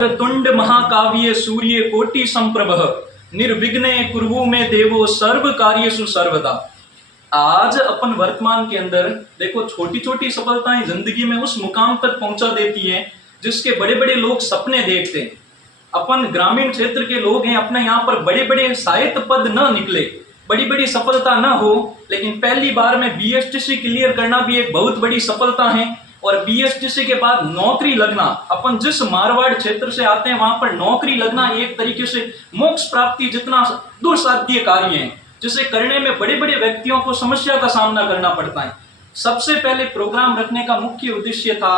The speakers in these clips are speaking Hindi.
तुंड महाकाव्य सूर्य कोटि संप्रभः निर्विघ्ने कुरु मे देवो सर्व कार्येषु सर्वदा। आज अपन वर्तमान के अंदर देखो, छोटी छोटी सफलताएं जिंदगी में उस मुकाम तक पहुंचा देती हैं जिसके बड़े बड़े लोग सपने देखते हैं। अपन ग्रामीण क्षेत्र के लोग हैं, अपने यहाँ पर बड़े बड़े शायद पद न निकले, बड़ी बड़ी सफलता न हो, लेकिन पहली बार में बीएसटीसी क्लियर करना भी एक बहुत बड़ी सफलता है। और बीएसटीसी के बाद नौकरी लगना, अपन जिस मारवाड़ क्षेत्र से आते हैं वहां पर नौकरी लगना एक तरीके से मोक्ष प्राप्ति जितना दुस्साध्य कार्य है, जिसे करने में बड़े बड़े व्यक्तियों को समस्या का सामना करना पड़ता है। सबसे पहले प्रोग्राम रखने का मुख्य उद्देश्य था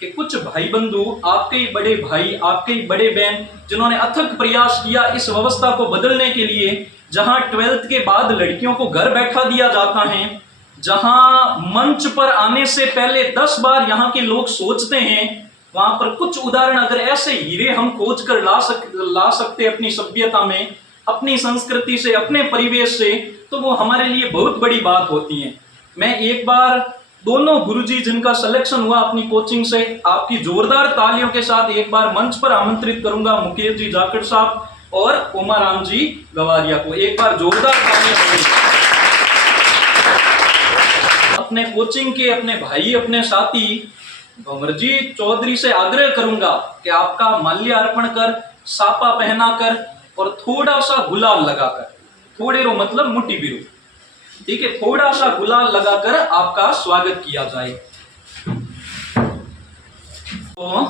कि कुछ भाई बंधु, आपके ही बड़े भाई, आपके ही बड़े बहन, जिन्होंने अथक प्रयास किया इस व्यवस्था को बदलने के लिए, जहां 12th के बाद लड़कियों को घर बैठा दिया जाता है, जहां मंच पर आने से पहले 10 बार यहां के लोग सोचते हैं, वहां पर कुछ उदाहरण अगर ऐसे हीरे हम खोज कर ला सकते अपनी सभ्यता में, अपनी संस्कृति से, अपने परिवेश से, तो वो हमारे लिए बहुत बड़ी बात होती है। मैं एक बार दोनों गुरुजी जिनका सिलेक्शन हुआ अपनी कोचिंग से, आपकी जोरदार तालियों के साथ एक बार मंच पर आमंत्रित करूंगा मुकेश जी जाखड़ साहब और उमाराम जी गवारिया को। एक बार जोरदार तालियां। अपने कोचिंग के अपने भाई, अपने साथी भंवरजी चौधरी से आग्रह करूंगा कि आपका माल्य अर्पण कर, सापा पहनाकर और थोड़ा सा गुलाल लगाकर, थोड़े रो मतलब मुट्ठी बिरू, ठीक है, थोड़ा सा गुलाल लगाकर आपका स्वागत किया जाए। तो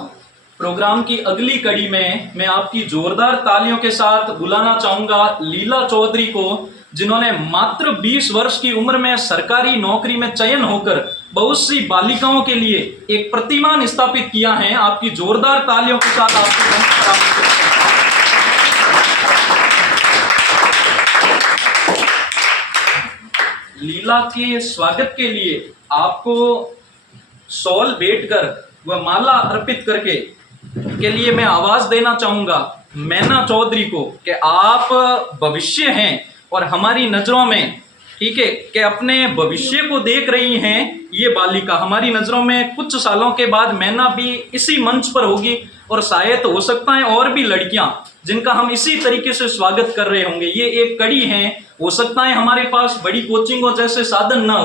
प्रोग्राम की अगली कड़ी में मैं आपकी जोरदार तालियों के साथ बुलाना चाहूंगा लीला चौधरी को, जिन्होंने मात्र 20 वर्ष की उम्र में सरकारी नौकरी में चयन होकर बहुत सी बालिकाओं के लिए एक प्रतिमान स्थापित किया है। आपकी जोरदार तालियों के साथ आपको लीला के स्वागत के लिए आपको शॉल भेंट कर व माला अर्पित करके के लिए मैं आवाज देना चाहूंगा मैना चौधरी को कि आप भविष्य हैं और हमारी नजरों में, ठीक है, कि अपने भविष्य को देख रही हैं ये बालिका। हमारी नजरों में कुछ सालों के बाद मैना भी इसी मंच पर होगी और शायद हो सकता है और भी लड़कियां जिनका हम इसी तरीके से स्वागत कर रहे होंगे। ये एक कड़ी है। हो सकता है हमारे पास बड़ी कोचिंगों जैसे साधन ना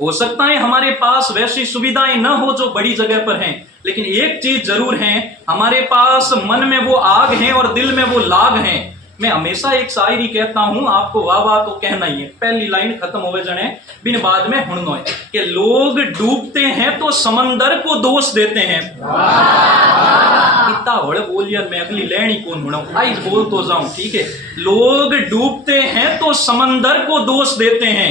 हो सकता है हमारे पास वैसी सुविधाएं ना हो जो बड़ी जगह पर हैं, लेकिन एक चीज जरूर है, हमारे पास मन में वो आग है और दिल में वो लाग है। मैं हमेशा एक शायरी कहता हूं, आपको वाह वाह तो कहना ही है, पहली लाइन खत्म होवे जने बिन बाद में हुणनो है कि लोग डूबते हैं तो समंदर को दोष देते हैं। इतना बड़े बोलिए, मैं अगली लाइन ही कौन हुणाऊं, आई बोल तो जाऊं, ठीक है। लोग डूबते हैं तो समंदर को दोष देते हैं,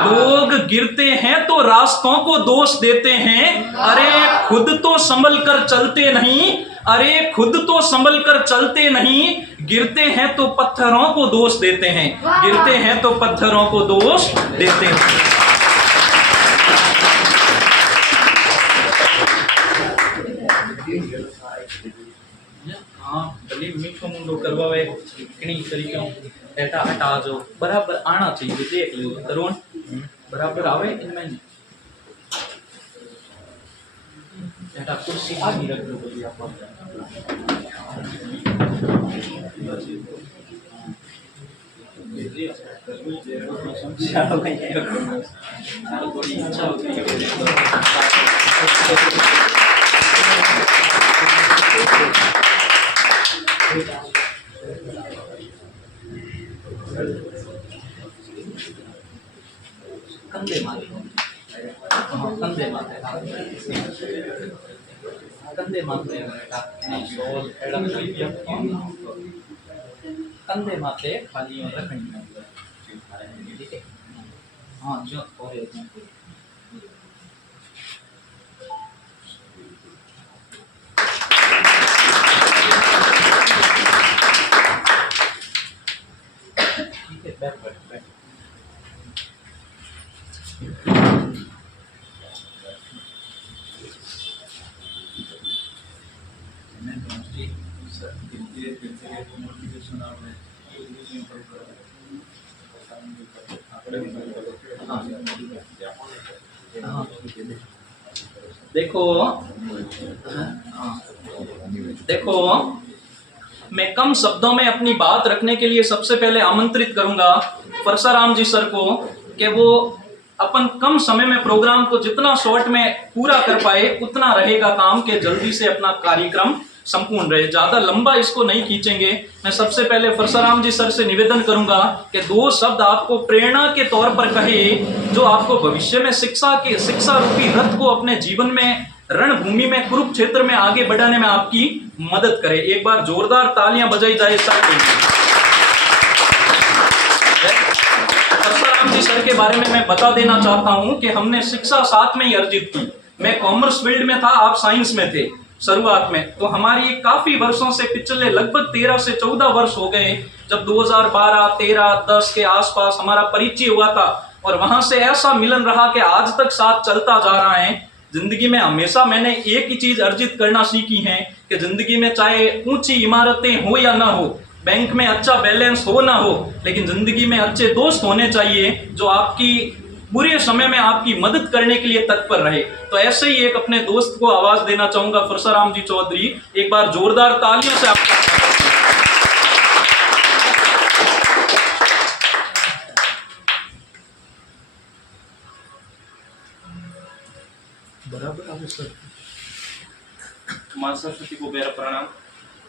लोग गिरते हैं तो रास्तों को दोष देते हैं। अरे खुद तो संभल कर चलते नहीं, अरे खुद तो संभल कर चलते नहीं, गिरते हैं तो पत्थरों को दोष देते हैं, गिरते हैं तो पत्थरों को दोष देते हैं। हाँ भले मीठो मुंडो करवावे कई तरीकों ऐटा हटा जो बराबर आना चाहिए, देख लो तरुण बराबर आवे इनमें ऐटा कुर्सी आगे रख दो बोलिए आप। चलो भाई थोड़ी अच्छा हो गई। कंधे मारे, कंधे मारते, कंधे मारते नहीं शॉल एडम लिया, कंधे मारते खाली और रखनी, ठीक है। हाँ जो और ठीक है, बैठ बैठ बैठ। हाँ देखो देखो मैं कम शब्दों में अपनी बात रखने के लिए सबसे पहले आमंत्रित करूंगा परसाराम जी सर को कि वो अपन कम समय में प्रोग्राम को जितना शॉर्ट में पूरा कर पाए उतना रहेगा काम के जल्दी से अपना कार्यक्रम संपूर्ण रहे। ज्यादा लंबा इसको नहीं खींचेंगे। मैं सबसे पहले परसाराम जी सर से निवेदन करूंगा कि 2 शब्द आपको प्रेरणा के तौर पर कहे जो आपको भविष्य में शिक्षा रूपी रथ को अपने जीवन में रणभूमि में कुरुक्षेत्र में आगे बढ़ाने में आपकी मदद करे। एक बार जोरदार तालियां बजाई जाए सर के लिए। परसाराम जी सर के बारे में मैं बता देना चाहता हूं कि हमने शिक्षा साथ में ही अर्जित की। मैं कॉमर्स फील्ड में था, आप साइंस में थे शुरुआत में, तो हमारी काफी वर्षों से पिछले लगभग 13 से 14 वर्ष हो गए जब 2012, 13, 10 के आसपास हमारा परिचय हुआ था और वहां से ऐसा मिलन रहा कि आज तक साथ चलता जा रहा है। जिंदगी में हमेशा मैंने एक ही चीज अर्जित करना सीखी है कि जिंदगी में चाहे ऊंची इमारतें हो या ना हो, बैंक में अच्छा बैलेंस हो ना हो, लेकिन जिंदगी में अच्छे दोस्त होने चाहिए जो आपकी बुरे समय में आपकी मदद करने के लिए तत्पर रहे। तो ऐसे ही एक अपने दोस्त को आवाज देना चाहूंगा, परसाराम जी चौधरी, एक बार जोरदार तालियों से आपका माँ सरस्वती को मेरा प्रणाम।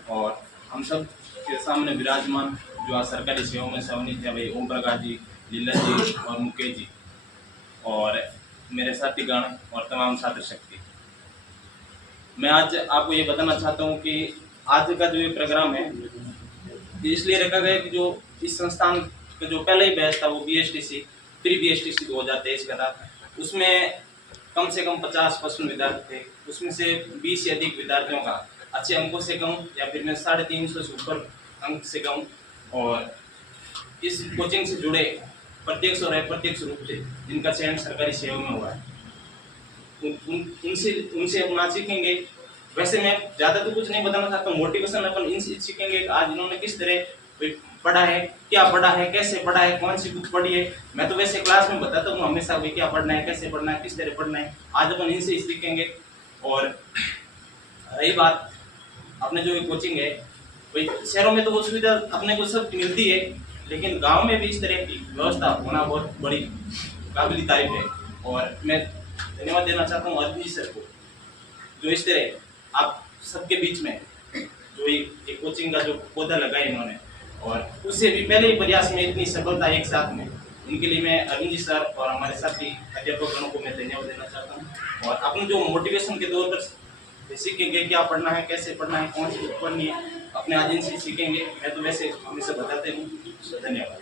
और हम सब के सामने विराजमान जो आज सरकारी सेवाओं में सम्मानित है भाई ओम प्रकाश जी, लीला जी और मुकेश जी और मेरे साथीगण और तमाम छात्र शक्ति। मैं आज आपको ये बताना चाहता हूँ कि आज का जो ये प्रोग्राम है इसलिए रखा गया कि जो इस संस्थान का जो पहला ही बैच था वो BSTC प्री BSTC 2023 का था, उसमें कम से कम 50% विद्यार्थी थे। उसमें से 20 से अधिक विद्यार्थियों का अच्छे अंकों से कहूँ या फिर मैं 350 से ऊपर अंक से कहूँ और इस कोचिंग से जुड़े प्रत्यक्ष और अप्रत्यक्ष रूप से जिनका चयन सरकारी सेवा में हुआ है उनसे अपना सीखेंगे। वैसे मैं ज़्यादा तो कुछ नहीं बताना चाहता हूँ, मोटिवेशन अपन इनसे सीखेंगे। आज इन्होंने किस तरह पढ़ा है, क्या पढ़ा है, कैसे पढ़ा है, कौन सी बुक पढ़ी है। मैं तो वैसे क्लास में बताता हूँ हमेशा भाई क्या पढ़ना है, कैसे पढ़ना है, किस तरह पढ़ना है। आज अपन इनसे ही सीखेंगे। और रही बात अपने जो कोचिंग है, भाई शहरों में तो वो सुविधा अपने को सब मिलती है, लेकिन गांव में भी इस तरह की व्यवस्था होना बहुत बड़ी काबिल तारीफ है। और मैं धन्यवाद देना चाहता हूँ अरविंद सर को, जो इस तरह आप सबके बीच में जो एक कोचिंग का जो पौधा लगाया इन्होंने, और उससे भी पहले ही प्रयास में इतनी सफलता एक साथ में, इनके लिए मैं अरविंद जी सर और हमारे साथी अध्यापकों को मैं धन्यवाद देना चाहता हूँ। और अपने जो मोटिवेशन के तौर पर सीखेंगे क्या पढ़ना है, कैसे पढ़ना है, कौन सी बुक पढ़नी है, अपने आज इनसे सीखेंगे। मैं तो वैसे हमेशा बताते हूँ। धन्यवाद।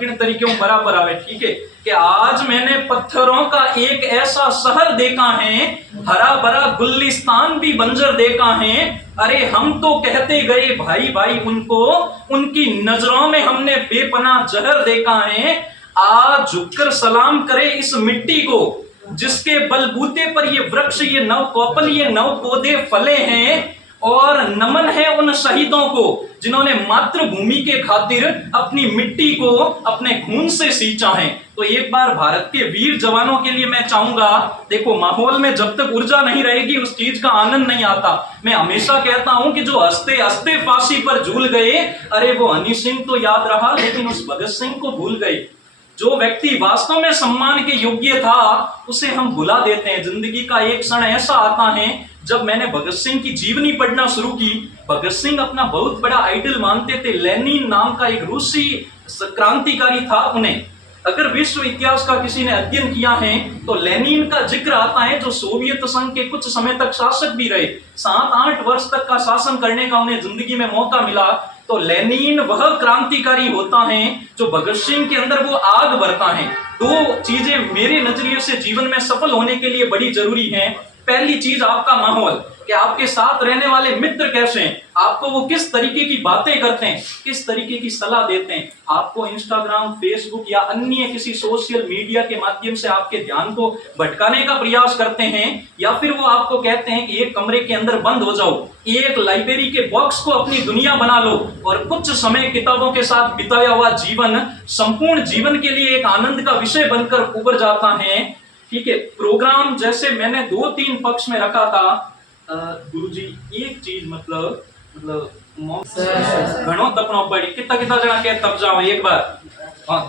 किन तरीकों बराबर आवे, ठीक है कि आज मैंने पत्थरों का एक ऐसा शहर देखा है, हरा भरा गुलिस्तान भी बंजर देखा है। अरे हम तो कहते गए भाई भाई उनको, उनकी नजरों में हमने बेपनाह जहर देखा है। आज झुककर सलाम करे इस मिट्टी को जिसके बलबूते पर ये वृक्ष, ये नव कोपल, ये नव पौधे फले हैं। और नमन है उन शहीदों को जिन्होंने मातृभूमि के खातिर अपनी मिट्टी को अपने खून से सींचा है। तो एक बार भारत के वीर जवानों के लिए मैं चाहूंगा, देखो माहौल में जब तक ऊर्जा नहीं रहेगी उस चीज का आनंद नहीं आता। मैं हमेशा कहता हूं कि जो हंसते हंसते फांसी पर झूल गए, अरे वो हनी सिंह तो याद रहा लेकिन उस भगत सिंह को भूल गए। जो व्यक्ति वास्तव में सम्मान के योग्य था उसे हम भुला देते हैं। जिंदगी का एक क्षण ऐसा आता है जब मैंने भगत सिंह की जीवनी पढ़ना शुरू की। भगत सिंह अपना बहुत बड़ा आइडल मानते थे। लेनिन नाम का एक रूसी क्रांतिकारी था। उन्हें अगर विश्व इतिहास का किसी ने अध्ययन किया है तो लेनिन का जिक्र आता है, जो सोवियत संघ के कुछ समय तक शासक भी रहे। 7-8 वर्ष तक का शासन करने का उन्हें जिंदगी में मौका मिला। तो लेनिन वह क्रांतिकारी होता है जो भगत सिंह के अंदर वो आग भरता है। 2 चीजें मेरे नजरिए से जीवन में सफल होने के लिए बड़ी जरूरी हैं। पहली चीज आपका माहौल, कि आपके साथ रहने वाले मित्र कैसे हैं, आपको वो किस तरीके की बातें करते हैं, किस तरीके की सलाह देते हैं। आपको इंस्टाग्राम, फेसबुक या अन्य किसी सोशल मीडिया के माध्यम से आपके ध्यान को भटकाने का प्रयास करते हैं, या फिर वो आपको कहते हैं कि एक कमरे के अंदर बंद हो जाओ, एक लाइब्रेरी के बॉक्स को अपनी दुनिया बना लो और कुछ समय किताबों के साथ बिताया हुआ जीवन संपूर्ण जीवन के लिए एक आनंद का विषय बनकर उभर जाता है। ठीक है, प्रोग्राम जैसे मैंने 2-3 पक्ष में रखा था। गुरुजी एक चीज मतलब घणो तपनो पड़ी कितना कितना जना के तप जाओ एक बार।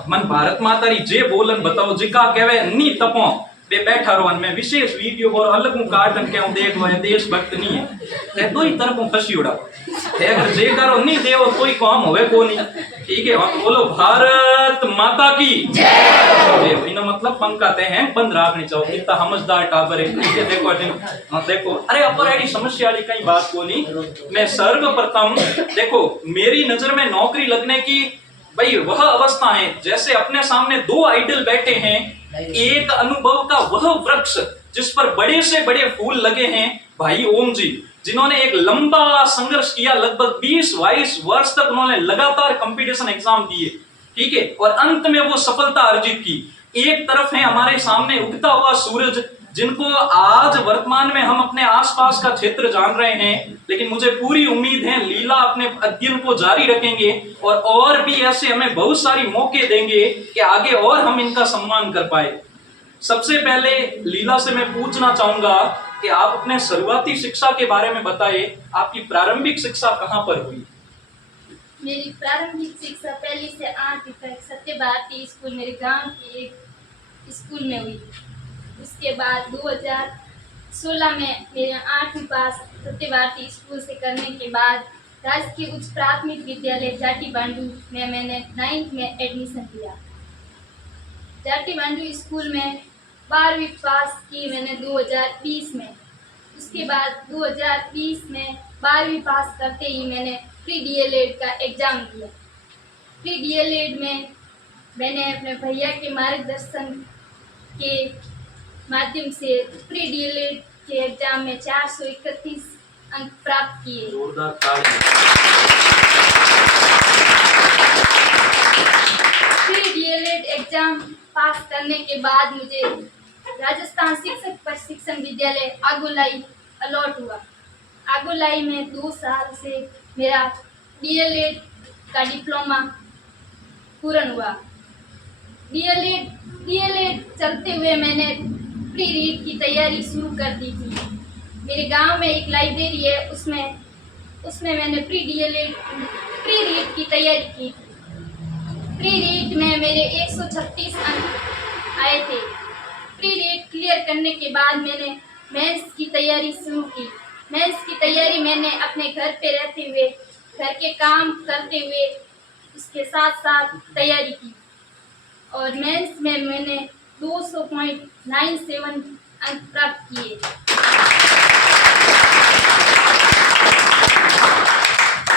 मन भारत माता री जे बोलन बताओ जिका कहवे नी तपो बे बैठा रहो। मैं विशेष वीडियो और अलग हूं कार्टन के हूं देख लो, देशभक्त नहीं है दो ही तरफ फंसी उड़ा अगर जे करो नहीं देव कोई काम होवे को नहीं। ठीक है, हम बोलो भारत माता की जय। इनो मतलब पंखा ते हैं बंद रखनी चाहिए कितना समझदार टाबर है। ठीक है, देखो अरे अपर ऐसी समस्या वाली कई बात को नहीं। मैं सर्वप्रथम देखो मेरी नजर में नौकरी लगने की भाई वह अवस्था है जैसे अपने सामने दो आइडल बैठे हैं, एक अनुभव का वह वृक्ष जिस पर बड़े से बड़े फूल लगे हैं भाई ओम जी, जिन्होंने एक लंबा संघर्ष किया, लगभग 20-22 वर्ष तक उन्होंने लगातार कंपटीशन एग्जाम दिए। ठीक है, और अंत में वो सफलता अर्जित की। एक तरफ है हमारे सामने उगता हुआ सूरज, जिनको आज वर्तमान में हम अपने आसपास का क्षेत्र जान रहे हैं, लेकिन मुझे पूरी उम्मीद है लीला अपने अध्ययन को जारी रखेंगे और भी ऐसे हमें बहुत सारी मौके देंगे कि आगे और हम इनका सम्मान कर पाए। सबसे पहले लीला से मैं पूछना चाहूंगा कि आप अपने शुरुआती शिक्षा के बारे में बताइए, आपकी प्रारंभिक शिक्षा कहाँ पर हुई? मेरी प्रारंभिक शिक्षा 1ली से 8वीं तक सत्य भारती स्कूल मेरे गांव के एक स्कूल में हुई। उसके बाद 2016 में मेरे 8वीं पास सत्य भारती स्कूल से करने के बाद राजकीय उच्च प्राथमिक विद्यालय जाटी बांडू में मैंने 9th में एडमिशन लिया। जाटी बांडू स्कूल में 12वीं पास की मैंने 2020 में। उसके बाद 2020 में 12वीं पास करते ही मैंने प्री डीएलएड का एग्ज़ाम दिया। प्री डीएलएड में मैंने अपने भैया के मार्गदर्शन के माध्यम से प्री डीएलएड के एग्ज़ाम में 431 अंक प्राप्त किए। जोरदार ताली। प्री डीएलएड एग्ज़ाम पास करने के बाद मुझे राजस्थान शिक्षक प्रशिक्षण विद्यालय आगोलाई अलॉट हुआ। आगोलाई में 2 साल से मेरा डीएलएड का डिप्लोमा पूर्ण हुआ। डीएलएड चलते हुए मैंने प्री रीट की तैयारी शुरू कर दी थी। मेरे गांव में एक लाइब्रेरी है, उसमें मैंने प्री रीट की तैयारी की थी। प्री रीट में मेरे 136 अंक आए थे। प्री रीट क्लियर करने के बाद मैंने मेंस की तैयारी शुरू की। मेंस की तैयारी मैंने अपने घर पे रहते हुए, घर के काम करते हुए उसके साथ साथ तैयारी की और मेंस में मैंने 200.97 अंक प्राप्त किए।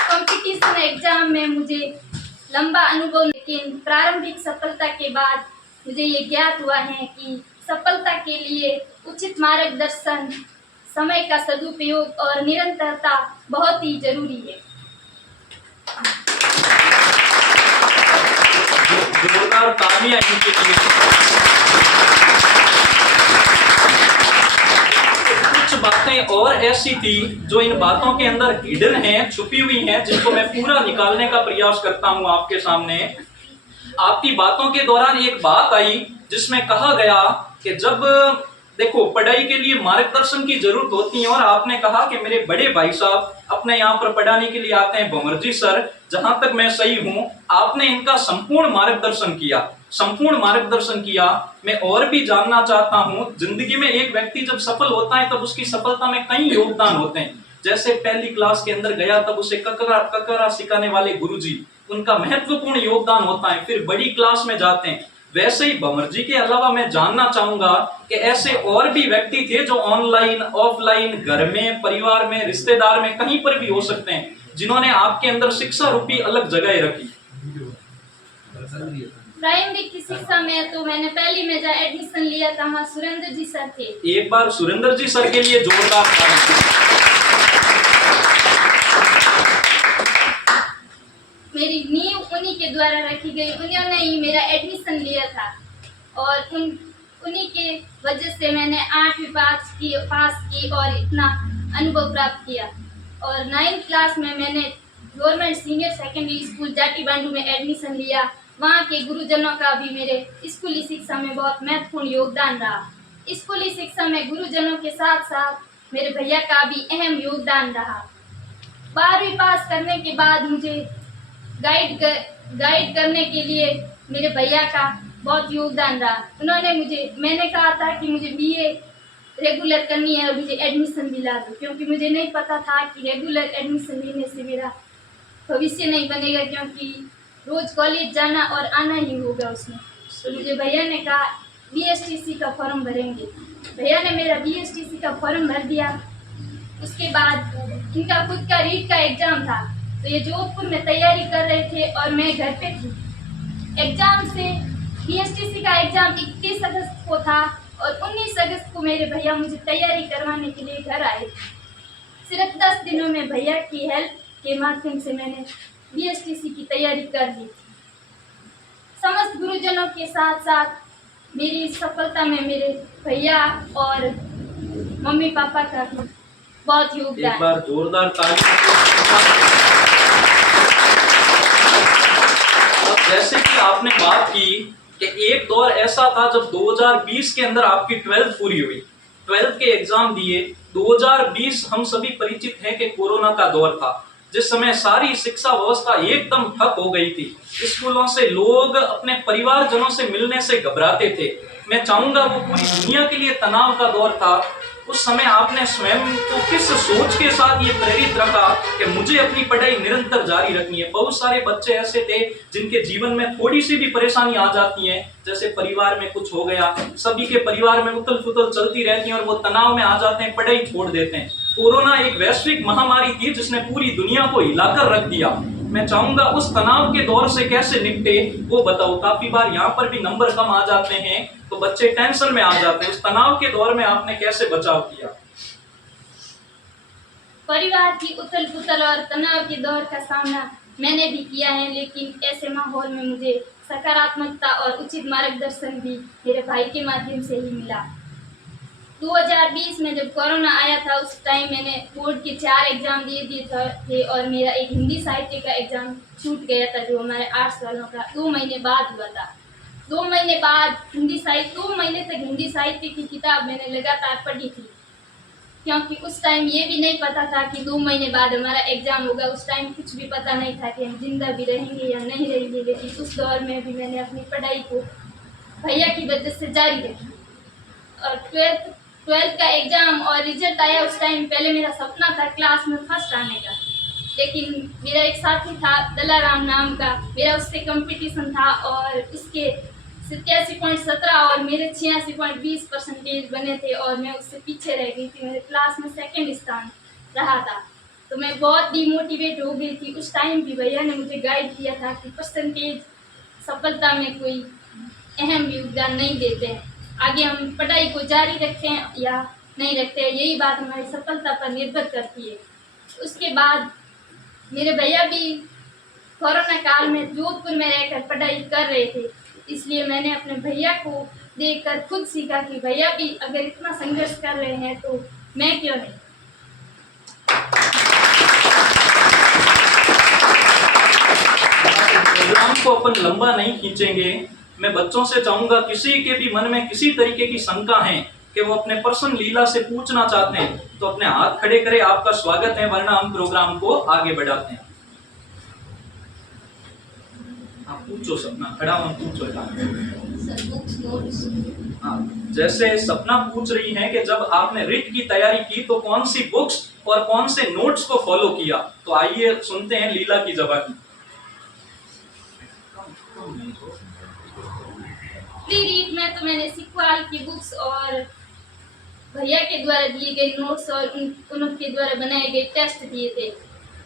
कंपटीशन एग्जाम में मुझे लंबा अनुभव, लेकिन प्रारंभिक सफलता के बाद मुझे ये ज्ञात हुआ है कि सफलता के लिए उचित मार्गदर्शन, समय का सदुपयोग और निरंतरता बहुत ही जरूरी है। जोरदार तालियां इनके लिए। कुछ बातें और ऐसी थी जो इन बातों के अंदर हिडन है, छुपी हुई हैं, जिनको मैं पूरा निकालने का प्रयास करता हूं आपके सामने। आपकी बातों के दौरान एक बात आई जिसमें कहा गया कि जब देखो पढ़ाई के लिए मार्गदर्शन की जरूरत होती है, और आपने कहा कि मेरे बड़े भाई साहब अपने यहाँ पर पढ़ाने के लिए आते हैं, भंवरजी सर, जहां तक मैं सही हूं आपने इनका संपूर्ण मार्गदर्शन किया। मैं और भी जानना चाहता हूं, जिंदगी में एक व्यक्ति जब सफल होता है तब उसकी सफलता में कई योगदान होते हैं। जैसे पहली क्लास के अंदर गया तब उसे ककरा सिखाने वाले गुरुजी, उनका महत्वपूर्ण योगदान होता है। फिर बड़ी क्लास में जाते हैं। वैसे ही भंवर जी के अलावा मैं जानना चाहूंगा कि ऐसे और भी व्यक्ति थे जो ऑनलाइन, ऑफलाइन, घर में, परिवार में, रिश्तेदार में, कहीं पर भी हो सकते हैं, जिन्होंने आपके अंदर शिक्षा रूपी अलग जगह रखी। प्राइमरी की शिक्षा में तो मैंने पहली में जहाँ एडमिशन लिया था वहाँ सुरेंद्र जी सर थे। एक बार सुरेंद्र जी सर के लिए जोरदार ताली। मेरी नींव उन्हीं के द्वारा रखी गई, उन्होंने ही मेरा एडमिशन लिया था और उन्हीं के वजह से मैंने 8वीं पास की और इतना अनुभव प्राप्त किया। और 9th क्लास में मैंने गवर्नमेंट सीनियर सेकेंडरी स्कूल जाटी बांडू में एडमिशन लिया। वहाँ के गुरुजनों का भी मेरे स्कूली शिक्षा में बहुत महत्वपूर्ण योगदान रहा। स्कूली शिक्षा में गुरुजनों के साथ साथ मेरे भैया का भी अहम योगदान रहा। 12वीं पास करने के बाद मुझे गाइड करने के लिए मेरे भैया का बहुत योगदान रहा। मैंने कहा था कि मुझे बीए रेगुलर करनी है और मुझे एडमिशन दिला दो, क्योंकि मुझे नहीं पता था कि रेगुलर एडमिशन लेने से मेरा भविष्य नहीं बनेगा, क्योंकि रोज कॉलेज जाना और आना ही होगा उसमें। तो मुझे भैया ने कहा बीएसटीसी का फॉर्म भरेंगे। भैया ने मेरा बीएसटीसी का फॉर्म भर दिया। उसके बाद इनका खुद का रीट का एग्ज़ाम था, तो ये जोधपुर में तैयारी कर रहे थे और मैं घर पे थी। एग्ज़ाम से बीएसटीसी का एग्ज़ाम 31 अगस्त को था और 19 अगस्त को मेरे भैया मुझे तैयारी करवाने के लिए घर आए। सिर्फ 10 दिनों में भैया की हेल्प के माध्यम से मैंने बीएसटीसी की तैयारी कर ली थी। समस्त गुरुजनों के साथ साथ मेरी सफलता में मेरे भैया और मम्मी पापा का बहुत योगदान। एक बार जोरदार ताली। अब जैसे कि आपने बात की कि एक दौर ऐसा था जब 2020 के अंदर आपकी 12th पूरी हुई, 12th के एग्जाम दिए। 2020 हम सभी परिचित हैं कि कोरोना का दौर था, जिस समय सारी शिक्षा व्यवस्था एकदम ठप हो गई थी। स्कूलों से लोग अपने परिवारजनों से मिलने से घबराते थे। मैं चाहूंगा वो पूरी दुनिया के लिए तनाव का दौर था। उस समय आपने स्वयं को किस सोच के साथ ये प्रेरित रखा कि मुझे अपनी पढ़ाई निरंतर जारी रखनी है? बहुत सारे बच्चे ऐसे थे जिनके जीवन में थोड़ी सी भी परेशानी आ जाती है, जैसे परिवार में कुछ हो गया, सभी के परिवार में उथल पुथल चलती रहती है और वो तनाव में आ जाते हैं, पढ़ाई छोड़ देते हैं। कोरोना एक वैश्विक महामारी थी जिसने पूरी दुनिया को हिलाकर रख दिया। मैं चाहूंगा उस तनाव के दौर से कैसे निपटे वो बताओ। काफी बार यहाँ पर भी नंबर कम आ जाते हैं तो बच्चे टेंशन में आ जाते हैं। उस तनाव के दौर में आपने कैसे बचाव किया? परिवार की उथल पुथल और तनाव के दौर का सामना मैंने भी किया है, लेकिन ऐसे माहौल में मुझे सकारात्मकता और उचित मार्गदर्शन भी मेरे भाई के माध्यम से ही मिला। 2020 में जब कोरोना आया था उस टाइम मैंने बोर्ड के 4 एग्जाम दिए थे और मेरा एक हिंदी साहित्य का एग्जाम छूट गया था, जो हमारे आर्ट्स वालों का 2 महीने बाद हुआ था। 2 महीने बाद 2 महीने तक हिंदी साहित्य की किताब मैंने लगातार पढ़ी थी, क्योंकि उस टाइम ये भी नहीं पता था कि 2 महीने बाद हमारा एग्जाम होगा। उस टाइम कुछ भी पता नहीं था कि हम जिंदा भी रहेंगे या नहीं रहेंगे, लेकिन उस दौर में भी मैंने अपनी पढ़ाई को भैया की वजह से जारी रखी। और 12th का एग्जाम और रिजल्ट आया उस टाइम। पहले मेरा सपना था क्लास में फर्स्ट आने का, लेकिन मेरा एक साथी था दलाराम नाम का, मेरा उससे कंपटीशन था और उसके 87.17 और मेरे 86.20% बने थे और मैं उससे पीछे रह गई थी। मेरे क्लास में 2nd स्थान रहा था, तो मैं बहुत डिमोटिवेट हो गई थी। उस टाइम भी भैया ने मुझे गाइड किया था कि परसेंटेज सफलता में कोई अहम योगदान नहीं देते हैं, आगे हम पढ़ाई को जारी रखें या नहीं रखते हैं, यही बात हमारी सफलता पर निर्भर करती है। उसके बाद मेरे भैया भी कोरोना काल में जोधपुर में रहकर पढ़ाई कर रहे थे, इसलिए मैंने अपने भैया को देखकर खुद सीखा कि भैया भी अगर इतना संघर्ष कर रहे हैं तो मैं क्यों नहीं। प्रोग्राम को अपन लंबा नहीं खींचेंगे। मैं बच्चों से चाहूंगा किसी के भी मन में किसी तरीके की शंका है कि वो अपने पर्सन लीला से पूछना चाहते हैं तो अपने हाथ खड़े करें, आपका स्वागत है, वरना हम प्रोग्राम को आगे बढ़ाते हैं। आप पूछो सपना, खड़ा हो पूछो। हाँ, जैसे सपना पूछ रही हैं कि जब आपने रिट की तैयारी की तो कौन सी बुक्स और कौन से नोट्स को फॉलो किया, तो आइए सुनते हैं लीला की जबानी। प्री रीड में तो मैंने सिखवाल की बुक्स और भैया के द्वारा दिए गए नोट्स और उनके द्वारा बनाए गए टेस्ट दिए थे।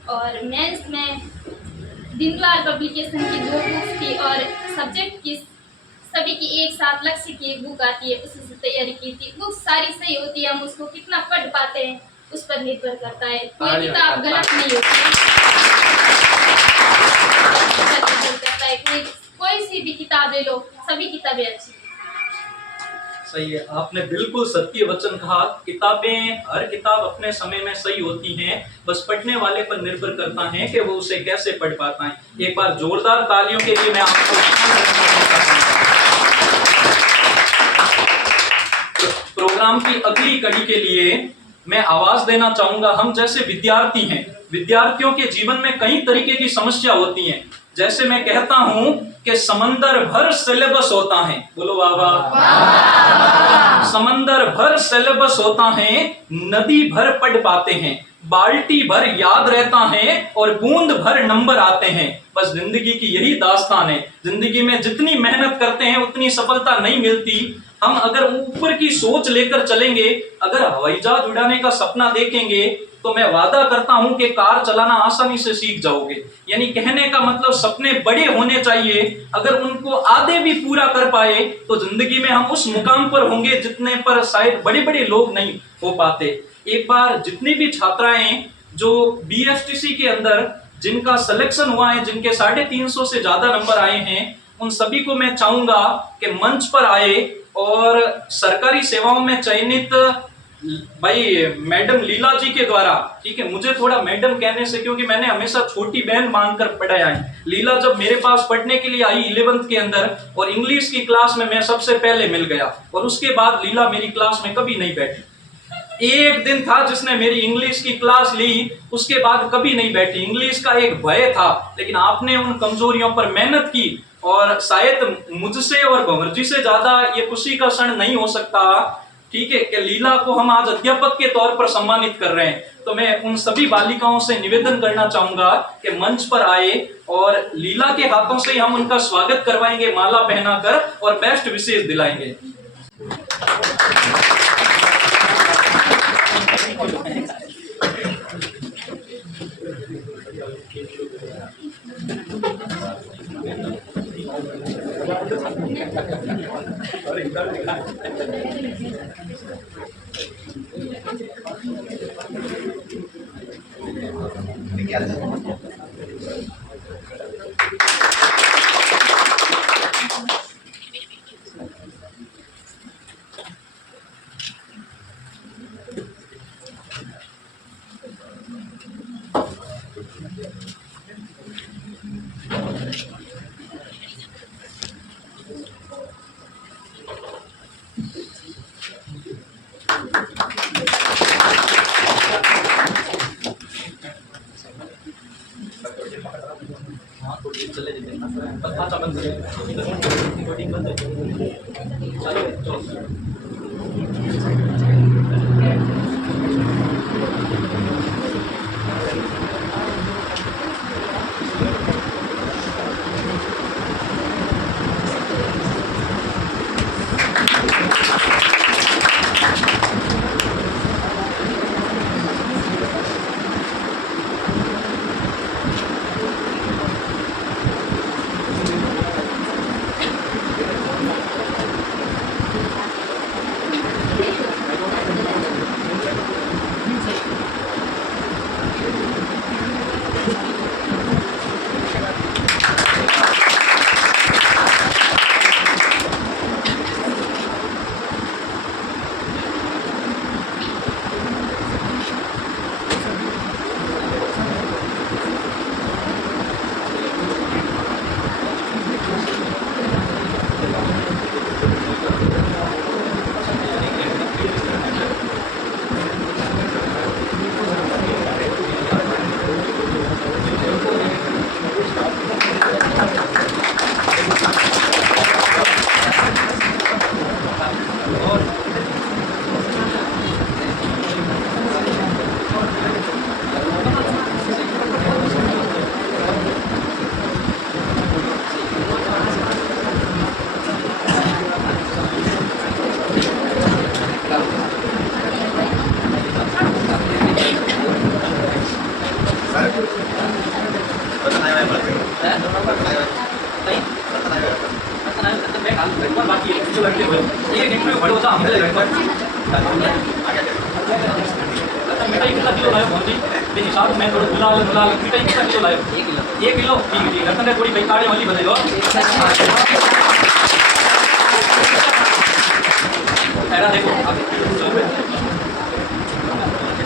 और मेंस में दिनवार पब्लिकेशन की 2 बुक्स थी और सब्जेक्ट की सभी की एक साथ लक्ष्य की एक बुक आती है, उसी से तैयारी की थी। बुक सारी सही होती है, हम उसको कितना पढ़ पाते हैं उस पर निर्भर करता है। कोई किताब गलत नहीं होती है, कोई सी भी किताब ले लो, सभी किताबें अच्छी। सही है, आपने बिल्कुल सत्य वचन कहा। किताबें, हर किताब अपने समय में सही होती हैं, बस पढ़ने वाले पर निर्भर करता है कि वो उसे कैसे पढ़ पाता है। एक बार जोरदार तालियों के लिए मैं आपको प्रोग्राम की अगली कड़ी के लिए मैं आवाज देना चाहूंगा। हम जैसे विद्यार्थी हैं, विद्यार्थियों के जीवन में कई तरीके की समस्या होती हैं। जैसे मैं कहता हूं कि समंदर भर सिलेबस होता है, बोलो वाह वाह। समंदर भर सिलेबस होता है, नदी भर पढ़ पाते हैं, बाल्टी भर याद रहता है और बूंद भर नंबर आते हैं। बस जिंदगी की यही दास्तान है। जिंदगी में जितनी मेहनत करते हैं उतनी सफलता नहीं मिलती। हम अगर ऊपर की सोच लेकर चलेंगे, अगर हवाई जहाज उड़ाने का सपना देखेंगे, तो मैं वादा करता हूं कि कार चलाना आसानी से सीख जाओगे। यानी कहने का मतलब सपने बड़े होने चाहिए। अगर उनको आधे भी पूरा कर पाए तो जिंदगी में हम उस मुकाम पर होंगे जितने पर शायद बड़े बड़े लोग नहीं हो पाते। एक बार जितनी भी छात्राएं जो BSTC के अंदर जिनका सिलेक्शन हुआ है, जिनके 350 से ज्यादा नंबर आए हैं, उन सभी को मैं चाहूंगा कि मंच पर आए और सरकारी सेवाओं में चयनित भाई मैडम लीला जी के द्वारा, ठीक है, मुझे थोड़ा मैडम कहने से क्योंकि मैंने हमेशा छोटी बहन मानकर पढ़ाया है। लीला जब मेरे पास पढ़ने के लिए आई 11th के अंदर, और इंग्लिश की क्लास में मैं सबसे पहले मिल गया, और उसके बाद लीला मेरी क्लास में कभी नहीं बैठी। एक दिन था जिसने मेरी इंग्लिश की क्लास ली, उसके बाद कभी नहीं बैठी। इंग्लिश का एक भय था, लेकिन आपने उन कमजोरियों पर मेहनत की, और शायद मुझसे और भंवर जी से ज्यादा ये खुशी का क्षण नहीं हो सकता, ठीक है, कि लीला को हम आज अध्यापक के तौर पर सम्मानित कर रहे हैं। तो मैं उन सभी बालिकाओं से निवेदन करना चाहूंगा कि मंच पर आए और लीला के हाथों से हम उनका स्वागत करवाएंगे माला पहनाकर, और बेस्ट विशेष दिलाएंगे।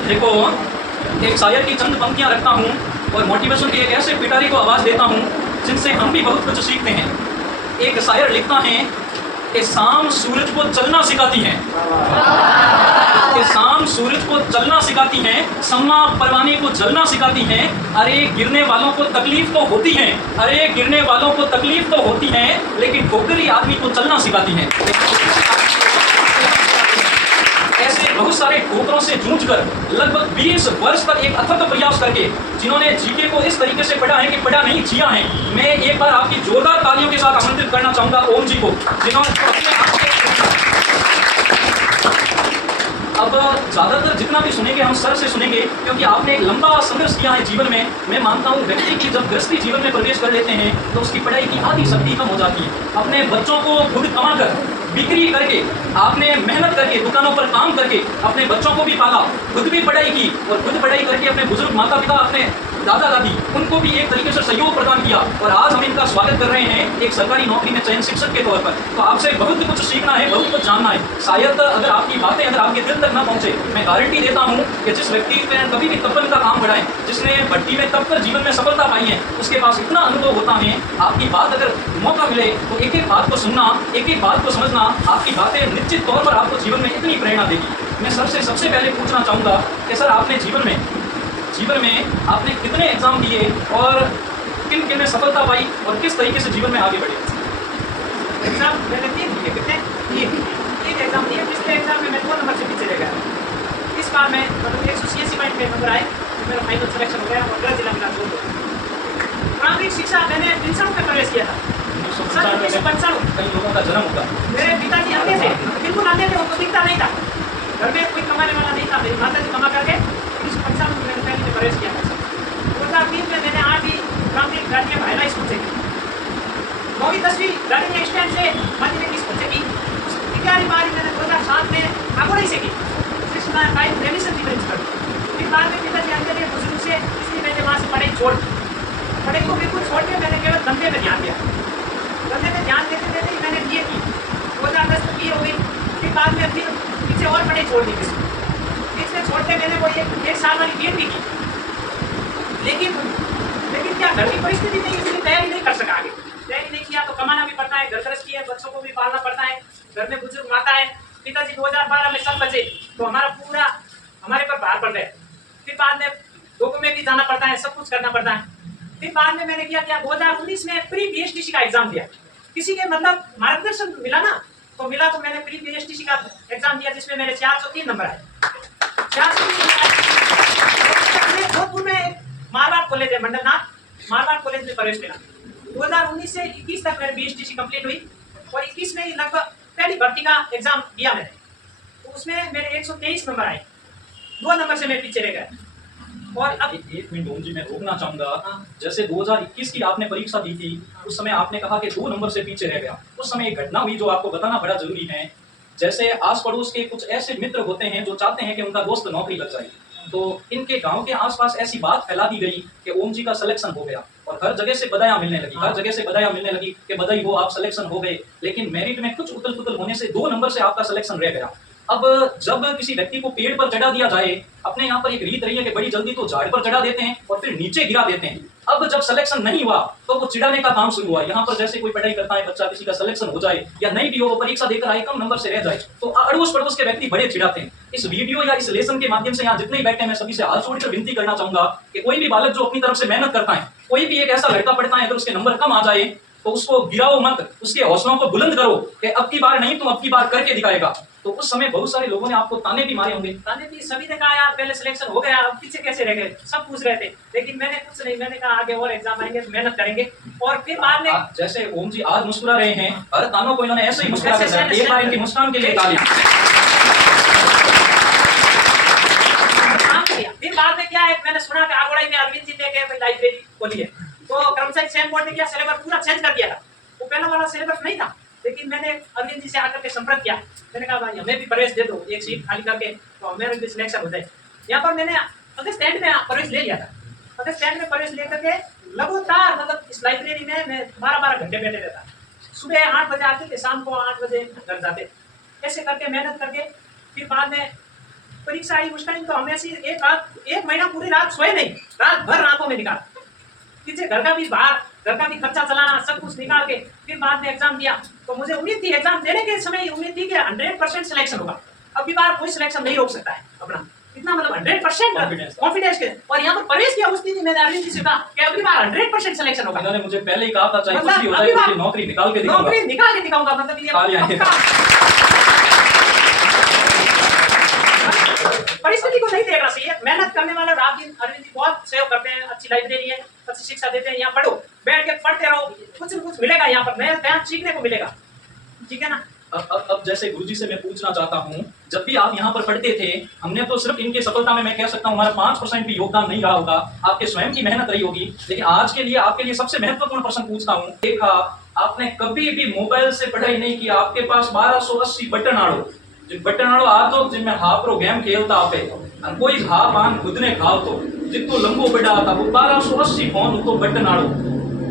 देखो, एक शायर की चंद पंक्तियां रखता हूं और मोटिवेशन की एक ऐसे पिटारी को आवाज देता हूं जिनसे हम भी बहुत कुछ सीखते हैं। एक शायर लिखता है कि शाम सूरज को चलना सिखाती हैं, कि शाम सूरज को चलना सिखाती हैं, सम्मा परवाने को जलना सिखाती हैं। अरे गिरने वालों को तकलीफ तो होती है, अरे गिरने वालों को तकलीफ तो होती है, लेकिन ठोकरी आदमी को चलना सिखाती हैं। ऐसे बहुत सारे ठोकरों से जूझकर लगभग 20 वर्ष तक एक अथक प्रयास करके जिन्होंने जीके को इस तरीके से पढ़ा है कि पढ़ा नहीं जिया है, मैं एक बार आपकी जोरदार तालियों के साथ आमंत्रित करना चाहूंगा ओम जी को, जिन्होंने अब ज़्यादातर जितना भी सुनेंगे हम सर से सुनेंगे, क्योंकि आपने एक लंबा संघर्ष किया है जीवन में। मैं मानता हूँ व्यक्ति की जब गृहस्थी जीवन में प्रवेश कर लेते हैं तो उसकी पढ़ाई की आधी शक्ति कम हो जाती है। अपने बच्चों को खुद कमाकर बिक्री करके, आपने मेहनत करके, दुकानों पर काम करके अपने बच्चों को भी पाला, खुद भी पढ़ाई की और खुद पढ़ाई करके अपने बुजुर्ग माता पिता, अपने दादा दादी, उनको भी एक तरीके से सहयोग प्रदान किया और आज हम इनका स्वागत कर रहे हैं एक सरकारी नौकरी में चयन शिक्षक के तौर पर। तो आपसे बहुत कुछ सीखना है, बहुत कुछ जानना है। शायद अगर आपकी बातें अगर आपके दिल तक ना पहुंचे, मैं गारंटी देता हूं कि जिस व्यक्ति ने कभी भी तपन का काम बढ़ाए, जिसने भट्टी में तप कर जीवन में सफलता पाई है, उसके पास इतना अनुभव होता है। आपकी बात अगर मौका मिले तो एक एक बात को सुनना, एक एक बात को समझना, आपकी बातें निश्चित तौर पर आपको जीवन में इतनी प्रेरणा देगी। मैं सर से सबसे पहले पूछना चाहूँगा कि सर आपने जीवन में आपने कितने एग्जाम दिए और किन किन में सफलता पाई और किस तरीके से जीवन में आगे बढ़े? एग्जाम मैंने 3 दिए। कितने? 3 एग्जाम दिए। पिछले एग्जाम में मैं 2 नंबर से पीछे रह गया। इस बार मैं मतलब 186 पॉइंट में नंबर आए, मेरा फाइनल सिलेक्शन हो गया और गृह जिला मिला 2। प्रारंभिक शिक्षा मैंने 93 में प्रवेश किया था। 1995 कई लोगों का जन्म होता। मेरे पिताजी अंधे थे, बिल्कुल अंधे थे, उनको दिखता नहीं था, घर में कोई कमाने वाला नहीं था। मेरी माता जी कमा करके 1995 में मैंने पहले प्रवेश किया था। 2003 में मैंने 8वीं प्राथमिक गाड़ियाँ भाईला स्कूल से की। 9वीं 10वीं गाड़ियाँ स्टैंड से माध्यमिक स्कूल से की। 11वीं 12वीं मैंने 2007 में आगोड़ई से की, 695 रेमिशन डिफरेंस कर। फिर बाद में पिताजी अंधे थे, बुजुर्ग से, इसलिए मैंने वहाँ से पढ़ाई छोड़ दी। पढ़ाई को बिल्कुल छोड़ के मैंने केवल धंधे में ध्यान दिया। धंधे में ध्यान देते देते ही मैंने बीए की। 2010 में बीए हो गई। फिर बाद में फिर पीछे और पढ़ाई छोड़ दी। इसमें छोड़ के मैंने वो एक साल वाली बीएड भी की, लेकिन क्या घर की परिस्थिति नहीं, इसलिए तैयारी नहीं कर सका। आगे तैयारी नहीं किया तो कमाना भी पड़ता है, घर गृहस्थी है, बच्चों को भी पालना पड़ता है, घर में बुजुर्ग माता है। पिताजी 2012 में सब बचे तो हमारा पूरा हमारे पर भार पड़ गया। फिर बाद में लोगों में भी जाना पड़ता है, सब कुछ करना पड़ता है। फिर बाद में मैंने क्या 2019 में प्री बीएसटीसी का एग्जाम दिया। किसी के मतलब मार्गदर्शन मिला ना, तो मैंने प्री बीएसटीसी का एग्जाम दिया, जिसमें मेरे 403 नंबर आए। 403 जोधपुर में मारवाड़ कॉलेज है, मंडलनाथ मारवाड़ कॉलेज में प्रवेश मिला। 2019 से 21 तक मेरी बीएसटीसी कंप्लीट हुई और 21 में लगभग पहली भर्ती का एग्जाम दिया मैंने, तो उसमें मेरे 123 नंबर आए। 2 नंबर से मैं पीछे रह गया। और अब एक मिनट ओम जी, मैं रोकना चाहूंगा। जैसे 2021 की आपने परीक्षा दी थी, उस समय आपने कहा कि 2 नंबर से पीछे रह गया। उस समय एक घटना हुई जो आपको बताना बड़ा जरूरी है। जैसे आस पड़ोस के कुछ ऐसे मित्र होते हैं जो चाहते हैं कि उनका दोस्त नौकरी लग जाए, तो इनके गांव के आसपास ऐसी बात फैला दी गई कि ओम जी का सिलेक्शन हो गया और हर जगह से बधाइयां मिलने लगी, हर जगह से बधाइयां मिलने लगी कि बधाई हो, आप सिलेक्शन हो गए। लेकिन मेरिट में कुछ उथल पुथल होने से 2 नंबर से आपका सिलेक्शन रह गया। अब जब किसी व्यक्ति को पेड़ पर चढ़ा दिया जाए, अपने यहाँ पर एक रीत रही है कि बड़ी जल्दी तो झाड़ पर चढ़ा देते हैं और फिर नीचे गिरा देते हैं। अब जब सिलेक्शन नहीं हुआ तो वो चिढ़ाने का काम शुरू हुआ। यहाँ पर जैसे कोई पढ़ाई करता है बच्चा, किसी का सिलेक्शन हो जाए या नहीं भी हो, वो परीक्षा देकर आए, कम नंबर से रह जाए, तो अड़ोस पड़ोस के व्यक्ति बड़े चिढ़ाते हैं। इस वीडियो या इस लेसन के माध्यम से यहाँ जितने बैठे हैं, मैं सभी से हाथ जोड़कर विनती करना चाहूंगा कि कोई भी बालक जो अपनी तरफ से मेहनत करता है, कोई भी एक ऐसा लड़का पढ़ता है, अगर उसके नंबर कम आ जाए तो उसको गिराओ मत, उसके हौसलों को बुलंद करो कि अब की बार नहीं, तुम अब की बार करके दिखाएगा। तो उस समय बहुत सारे लोगों ने आपको ताने भी मारे होंगे। ताने भी सभी ने कहा यार पहले सिलेक्शन हो गया, अब पीछे कैसे रह गए, सब पूछ रहे थे। लेकिन मैंने कुछ नहीं, मैंने कहा आगे और एग्जाम आएंगे तो मेहनत करेंगे। और फिर बाद में जैसे ओम जी आज मुस्कुरा रहे हैं, हर तानों को इन्होंने ऐसे ही मुस्कुरा दिया। एक बार इनकी मुस्कान के लिए तालियां। फिर बाद में क्या है, मैंने सुना कि आगोड़ाई में अरविंद जी ने के लाइब्रेरी खोली है, तो कर्मचारी चयन बोर्ड ने क्या सिलेबस पूरा चेंज कर दिया था। वो पहला वाला सिलेबस नहीं था, लेकिन मैंने अरविंद जी से आकर के संपर्क किया। मैंने कहा भाई हमें भी प्रवेश दे दो, एक सीट खाली करके, तो मेरा भी सिलेक्शन हो जाए। यहाँ पर मैंने अगस्त स्टैंड में प्रवेश ले लिया था। अगस्त स्टैंड में प्रवेश लेकर के लगातार मतलब इस लाइब्रेरी में मैं 12-12 घंटे बैठे रहता। सुबह 8 बजे आते थे, शाम को 8 बजे घर जाते। ऐसे करके मेहनत करके फिर बाद में परीक्षा आई। उस टाइम तो हमें ऐसी एक महीना पूरी रात सोए नहीं, रात भर रातों में निकाला। पीछे घर का भी खर्चा चलाना, सब कुछ निकाल के फिर बाद में एग्जाम दिया। तो मुझे उम्मीद थी, एग्जाम देने के समय ही उम्मीद थी कि 100% सिलेक्शन होगा। अभी बार कोई सिलेक्शन नहीं रोक सकता है अपना, इतना मतलब 100% कॉन्फिडेंस के। और यहाँ पर प्रवेश किया उस दिन मैंने अरविंद जी से कहा कि अगली बार 100% सिलेक्शन होगा। इन्होंने मुझे पहले ही कहा था चाहे कुछ भी हो मतलब जाए, अगली बार मुझे नौकरी निकाल के दिखाऊंगा। नौकरी निकाल के दिखाऊंगा, मतलब ये तालियां। पक्का। परिस्थिति को नहीं देखना चाहिए, मेहनत करने वाला रात दिन अरविंद जी बहुत सेव करते हैं, अच्छी लाइब्रेरी है, अच्छी शिक्षा देते हैं। यहाँ पढ़ो, बैठ के पढ़ते रहो, कुछ न कुछ मिलेगा यहाँ पर, नया ज्ञान सीखने को मिलेगा, ठीक है ना। अब जैसे गुरुजी से मैं पूछना चाहता हूँ, जब भी आप यहाँ पर पढ़ते थे, हमने तो सिर्फ इनके सफलता में मैं कह सकता हूँ हमारा 5% भी योगदान नहीं रहा होगा, आपके स्वयं की मेहनत रही होगी। लेकिन आज के लिए आपके लिए सबसे महत्वपूर्ण प्रश्न पूछता हूँ, देखा आपने कभी भी मोबाइल से पढ़ाई नहीं किया, आपके पास 1280 बटन आड़ो, बटन आड़ो आ तो जिनमें हाफ रो गेम खेलता आपे, कोई हाफ आन खुद ने खाओ तो जितो लंबो बड़ा था वो 1280 फोन तो बटन आड़ो।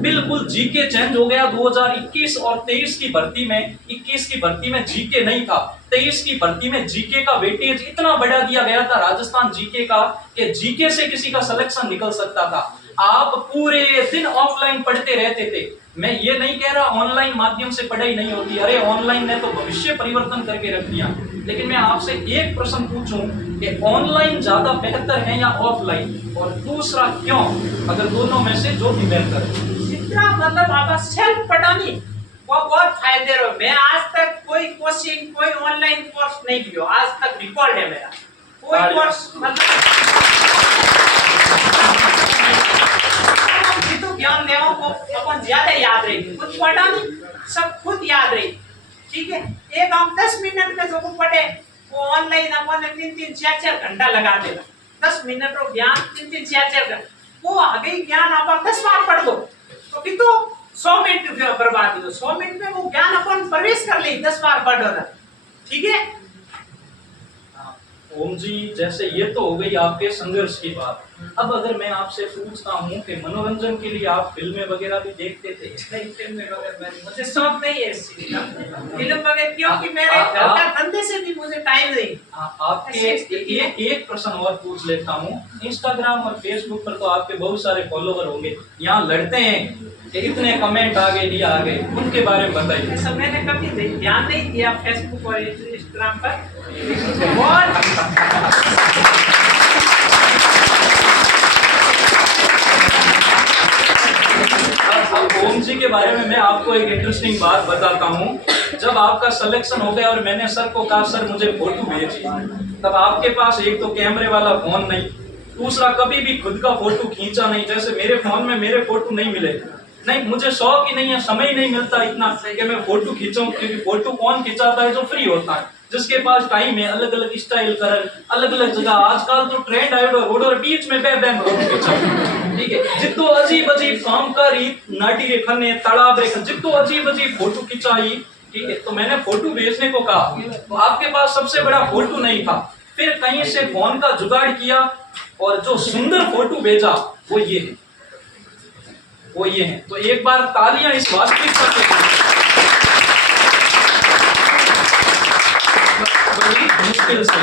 बिल्कुल जीके चेंज हो गया 2021 और 23 की भर्ती में। 21 की भर्ती में जीके नहीं था, 23 की भर्ती में जीके का वेटेज इतना बढ़ा दिया गया था राजस्थान जीके का कि जीके से किसी का सिलेक्शन निकल सकता था। आप पूरे दिन ऑफलाइन पढ़ते रहते थे। मैं ये नहीं कह रहा ऑनलाइन माध्यम से पढ़ाई नहीं होती, अरे ऑनलाइन ने तो भविष्य परिवर्तन करके रख दिया। लेकिन मैं आपसे एक प्रश्न पूछूं कि ऑनलाइन ज्यादा बेहतर है या ऑफलाइन, और दूसरा क्यों, अगर दोनों में से जो भी बेहतर है। जितना मतलब आप सेल्फ पढ़ानी वो बहुत फायदे रहो। मैं आज तक कोई कोचिंग, कोई ऑनलाइन कोर्स नहीं लियो, आज तक रिकॉर्ड है मेरा, कोई कोर्स मतलब ज्ञान लेवों को अपन ज्यादा याद रही, खुद पढ़ा नहीं, सब खुद याद रही, ठीक है। एक हम 10 मिनट में जो पढ़े वो ऑनलाइन अपन 3-3 4-4 घंटा लगा देगा। 10 मिनट रो ज्ञान 3-3 4-4 घंटा, वो आगे ज्ञान आप 10 बार पढ़ दो तो भी तो 100 मिनट बर्बाद हो। 100 मिनट में वो ज्ञान अपन प्रवेश कर ले, 10 बार पढ़ रहा, ठीक है। ओम जी, जैसे ये तो हो गई आपके संघर्ष की बात। अब अगर मैं आपसे पूछता हूँ कि मनोरंजन के लिए आप फिल्में वगैरह भी देखते थे? नहीं, फिल्में वगैरह मुझे शौक नहीं है इस चीज का, फिल्म वगैरह, क्योंकि मेरे घर का धंधे से भी मुझे टाइम नहीं। आपके एक प्रश्न और पूछ लेता हूँ, इंस्टाग्राम और फेसबुक पर तो आपके बहुत सारे फॉलोवर होंगे, यहाँ लड़ते हैं कि इतने कमेंट आ गए, आ गए, उनके बारे में बताइए। ऐसा मैंने कभी ध्यान नहीं दिया फेसबुक और इंस्टाग्राम पर। बहुत ओम जी के बारे में मैं आपको एक इंटरेस्टिंग बात बताता हूँ। जब आपका सिलेक्शन हो गया और मैंने सर को कहा सर मुझे फोटो भेजिए, तब आपके पास एक तो कैमरे वाला फोन नहीं, दूसरा कभी भी खुद का फोटो खींचा नहीं। जैसे मेरे फोन में मेरे फोटो नहीं मिले, नहीं मुझे शौक ही नहीं है, समय ही नहीं मिलता इतना कि मैं फोटो खींचूं, क्योंकि फोटो कौन खिंचाता है जो फ्री होता है, जिसके पास टाइम है, अलग अलग स्टाइल कर, अलग अलग जगह। आजकल तो ट्रेंड आयो रोड बीच में बैठ फोटो खींचा, ठीक है। जितो अजीब अजीब काम करी, नाटी रे खने तालाब रे, जितो अजीब अजीब फोटो खिंचाई, ठीक है। तो मैंने फोटो भेजने को कहा, तो आपके पास सबसे बड़ा फोटो नहीं था। फिर कहीं से फोन का जुगाड़ किया और जो सुंदर फोटो भेजा वो ये है, वो ये है। तो एक बार तालियां इस वास्तविकता के लिए। बड़ी मुश्किल से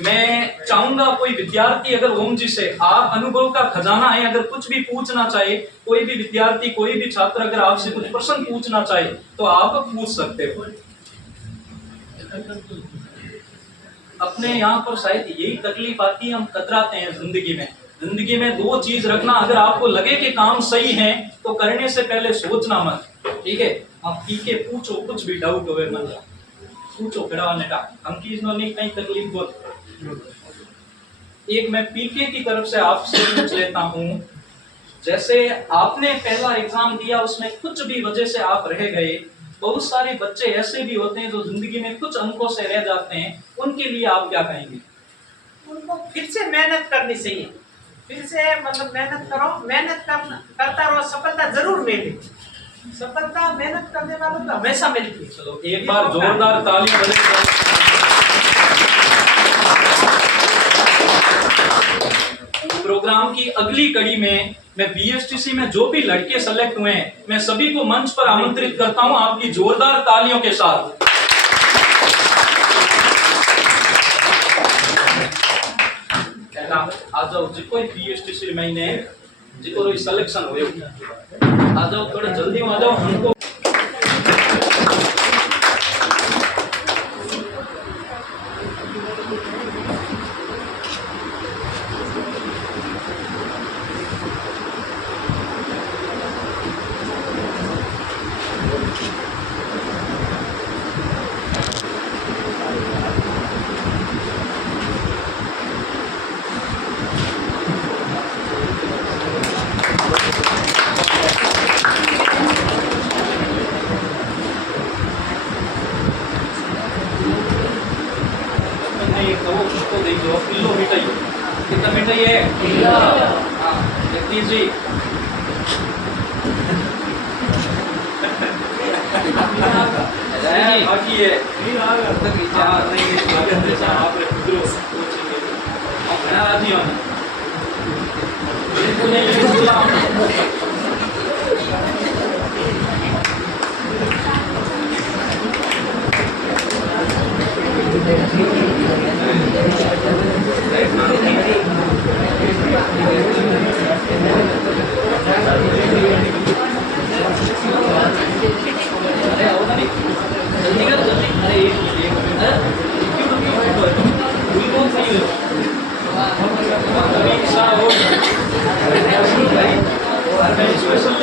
मैं चाहूंगा कोई विद्यार्थी अगर ओम जी से, आप अनुभव का खजाना है, अगर कुछ भी पूछना चाहे, कोई भी विद्यार्थी, कोई भी छात्र अगर आपसे कुछ प्रश्न पूछना चाहे तो आप पूछ सकते हो। अपने यहाँ पर शायद यही तकलीफ आती है, हम कतराते हैं जिंदगी में। जिंदगी में दो चीज रखना, अगर आपको लगे कि काम सही है तो करने से पहले सोचना मत, ठीक है। आप पी के पूछो, कुछ भी डाउट हो मन पूछो, खड़ाने का हम की नहीं कहीं तकलीफ बहुत। एक मैं पीके की तरफ से आपसे पूछ लेता हूँ, जैसे आपने पहला एग्जाम दिया, उसमें कुछ भी वजह से आप रह गए, बहुत सारे बच्चे ऐसे भी होते हैं जो जिंदगी में कुछ अंकों से रह जाते हैं, उनके लिए आप क्या कहेंगे? उनको फिर से मेहनत करनी चाहिए, फिर से मतलब मेहनत करो, मेहनत करता रहो, सफलता जरूर मिलेगी। सफलता मेहनत करने वालों को हमेशा मिलती है। चलो एक बार जोरदार तालियां बजाइए। प्रोग्राम की अगली कड़ी में मैं बीएसटीसी में जो भी लड़के सेलेक्ट हुए हैं, मैं सभी को मंच पर आमंत्रित करता हूं आपकी जोरदार तालियों के साथ। आ जाओ जी, कोई बीएसटीसी में जिको सिलेक्शन हो आ जाओ, थोड़ा जल्दी में आ जाओ हमको। किलो मिठाई कितना मिठाई है? हाँ, जगदीश जी बाकी है। हाँ, नहीं आप घना राजी हो जल्दी कर जल्दी। अरे स्पेशल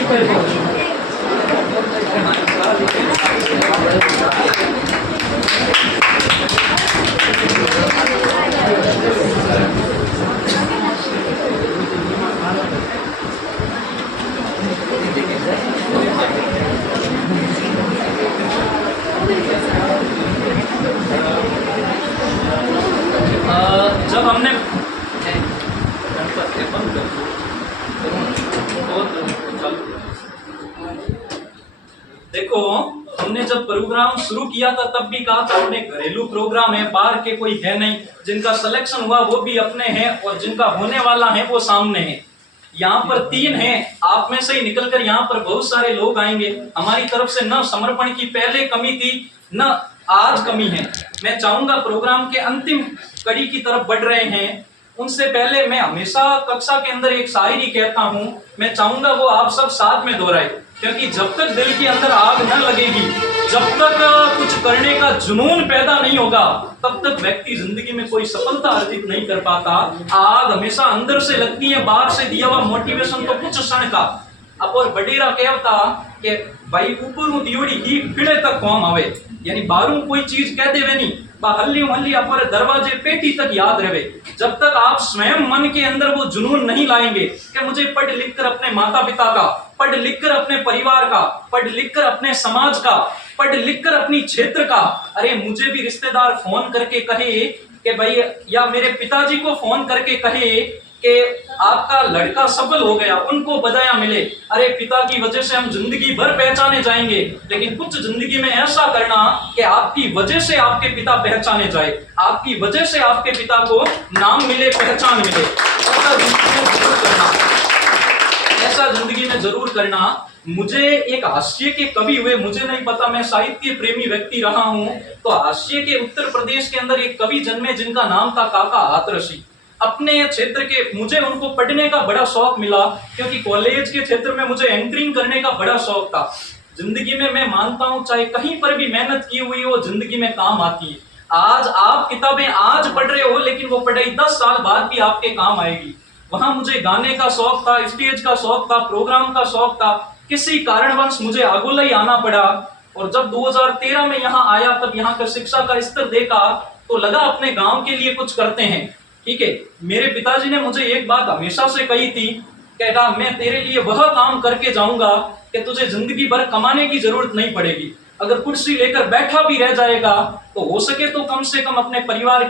जब हमने देखो, हमने जब प्रोग्राम शुरू किया था तब भी कहा था हमने घरेलू प्रोग्राम है, बाहर के कोई है नहीं, जिनका सिलेक्शन हुआ वो भी अपने हैं और जिनका होने वाला है वो सामने है। यहाँ पर 3 हैं, आप में से ही निकलकर यहाँ पर बहुत सारे लोग आएंगे। हमारी तरफ से न समर्पण की पहले कमी थी न आज कमी है। मैं चाहूंगा प्रोग्राम के अंतिम कड़ी की तरफ बढ़ रहे हैं, उनसे पहले मैं हमेशा कक्षा के अंदर एक शायरी कहता हूँ, मैं चाहूंगा वो आप सब साथ में दोहराए, क्योंकि जब तक दिल के अंदर आग न लगेगी, जब तक कुछ करने का जुनून पैदा नहीं होगा, तब तक व्यक्ति जिंदगी में कोई सफलता अर्जित नहीं कर पाता। आग हमेशा अंदर से लगती है, बाहर से दिया हुआ मोटिवेशन तो कुछ क्षण का। अब और बडेरा कहता कि भाई ऊपर दियोड़ी ही फिड़े तक कौम आवे, यानी बाहरों कोई चीज कह देवे नहीं, हल्ली हल्ली पर दरवाजे पेटी तक याद रहे। जब तक आप स्वयं मन के अंदर वो जुनून नहीं लाएंगे कि मुझे पढ़ लिख कर अपने माता पिता का, पढ़ लिख कर अपने परिवार का, पढ़ लिख कर अपने समाज का, पढ़ लिख कर अपनी क्षेत्र का, अरे मुझे भी रिश्तेदार फोन करके कहे कि भाई, या मेरे पिताजी को फोन करके कहे कि आपका लड़का सफल हो गया, उनको बधाइयां मिले, अरे पिता की वजह से हम जिंदगी भर पहचाने जाएंगे। लेकिन कुछ जिंदगी में ऐसा करना कि आपकी वजह से आपके पिता पहचाने जाए, आपकी वजह से आपके पिता को नाम मिले, पहचान मिले। ऐसा जिंदगी में जरूर करना। मुझे एक हास्य के कवि हुए, मुझे नहीं पता, मैं साहित्य प्रेमी व्यक्ति रहा हूं, तो हास्य के उत्तर प्रदेश के अंदर एक कवि जन्मे जिनका नाम था काका हाथरसी। अपने क्षेत्र के, मुझे उनको पढ़ने का बड़ा शौक मिला, क्योंकि कॉलेज के क्षेत्र में मुझे एंकरिंग करने का बड़ा शौक था। जिंदगी में मैं मानता हूं चाहे कहीं पर भी मेहनत की हुई हो, जिंदगी में काम आती है। आज आप किताबें आज पढ़ रहे हो, लेकिन वो पढ़ाई 10 साल बाद भी आपके काम आएगी। वहां मुझे गाने का शौक था, स्टेज का शौक था, प्रोग्राम का शौक था। किसी कारणवश मुझे आगोला ही आना पड़ा, और जब 2013 में यहाँ आया तब यहाँ का शिक्षा का स्तर देखा तो लगा अपने गांव के लिए कुछ करते हैं। ठीक है, मेरे पिताजी ने मुझे एक बात हमेशा से कही थी, कहता मैं तेरे लिए वह काम करके जाऊंगा कि तुझे जिंदगी भर कमाने की जरूरत नहीं पड़ेगी। अगर कुर्सी लेकर बैठा भी रह जाएगा तो हो सके तो कम से कम अपने परिवार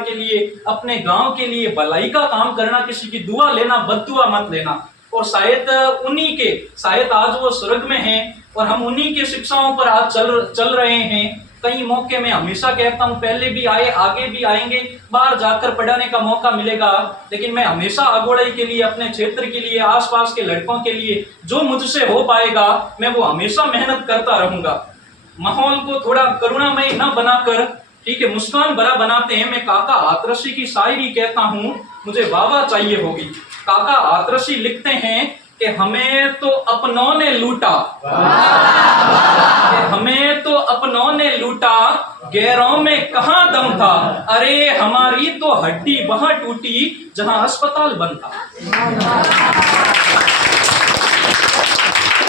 के लिए, अपने गांव के लिए भलाई का काम करना, किसी की दुआ लेना, बद्दुआ मत लेना। और शायद आज वो स्वर्ग में हैं और हम उन्हीं के शिक्षाओं पर आज चल रहे हैं। कई मौके में हमेशा कहता हूं, पहले भी आए, आगे भी आएंगे, बाहर जाकर पढ़ाने का मौका मिलेगा, लेकिन मैं हमेशा अगोड़ाई के लिए, अपने क्षेत्र के लिए, आसपास के लड़कों के लिए जो मुझसे हो पाएगा मैं वो हमेशा मेहनत करता रहूंगा। माहौल को थोड़ा करुणामय न बनाकर, ठीक है, मुस्कान भरा बनाते हैं। मैं काका हाथरसी की शायरी कहता हूं, मुझे वाह वाह चाहिए होगी। काका हाथरसी लिखते हैं कि हमें तो अपनों ने लूटा, कि हमें तो अपनों ने लूटा, गैरों में कहां दम था, अरे हमारी तो हड्डी वहां टूटी जहां अस्पताल बंद था।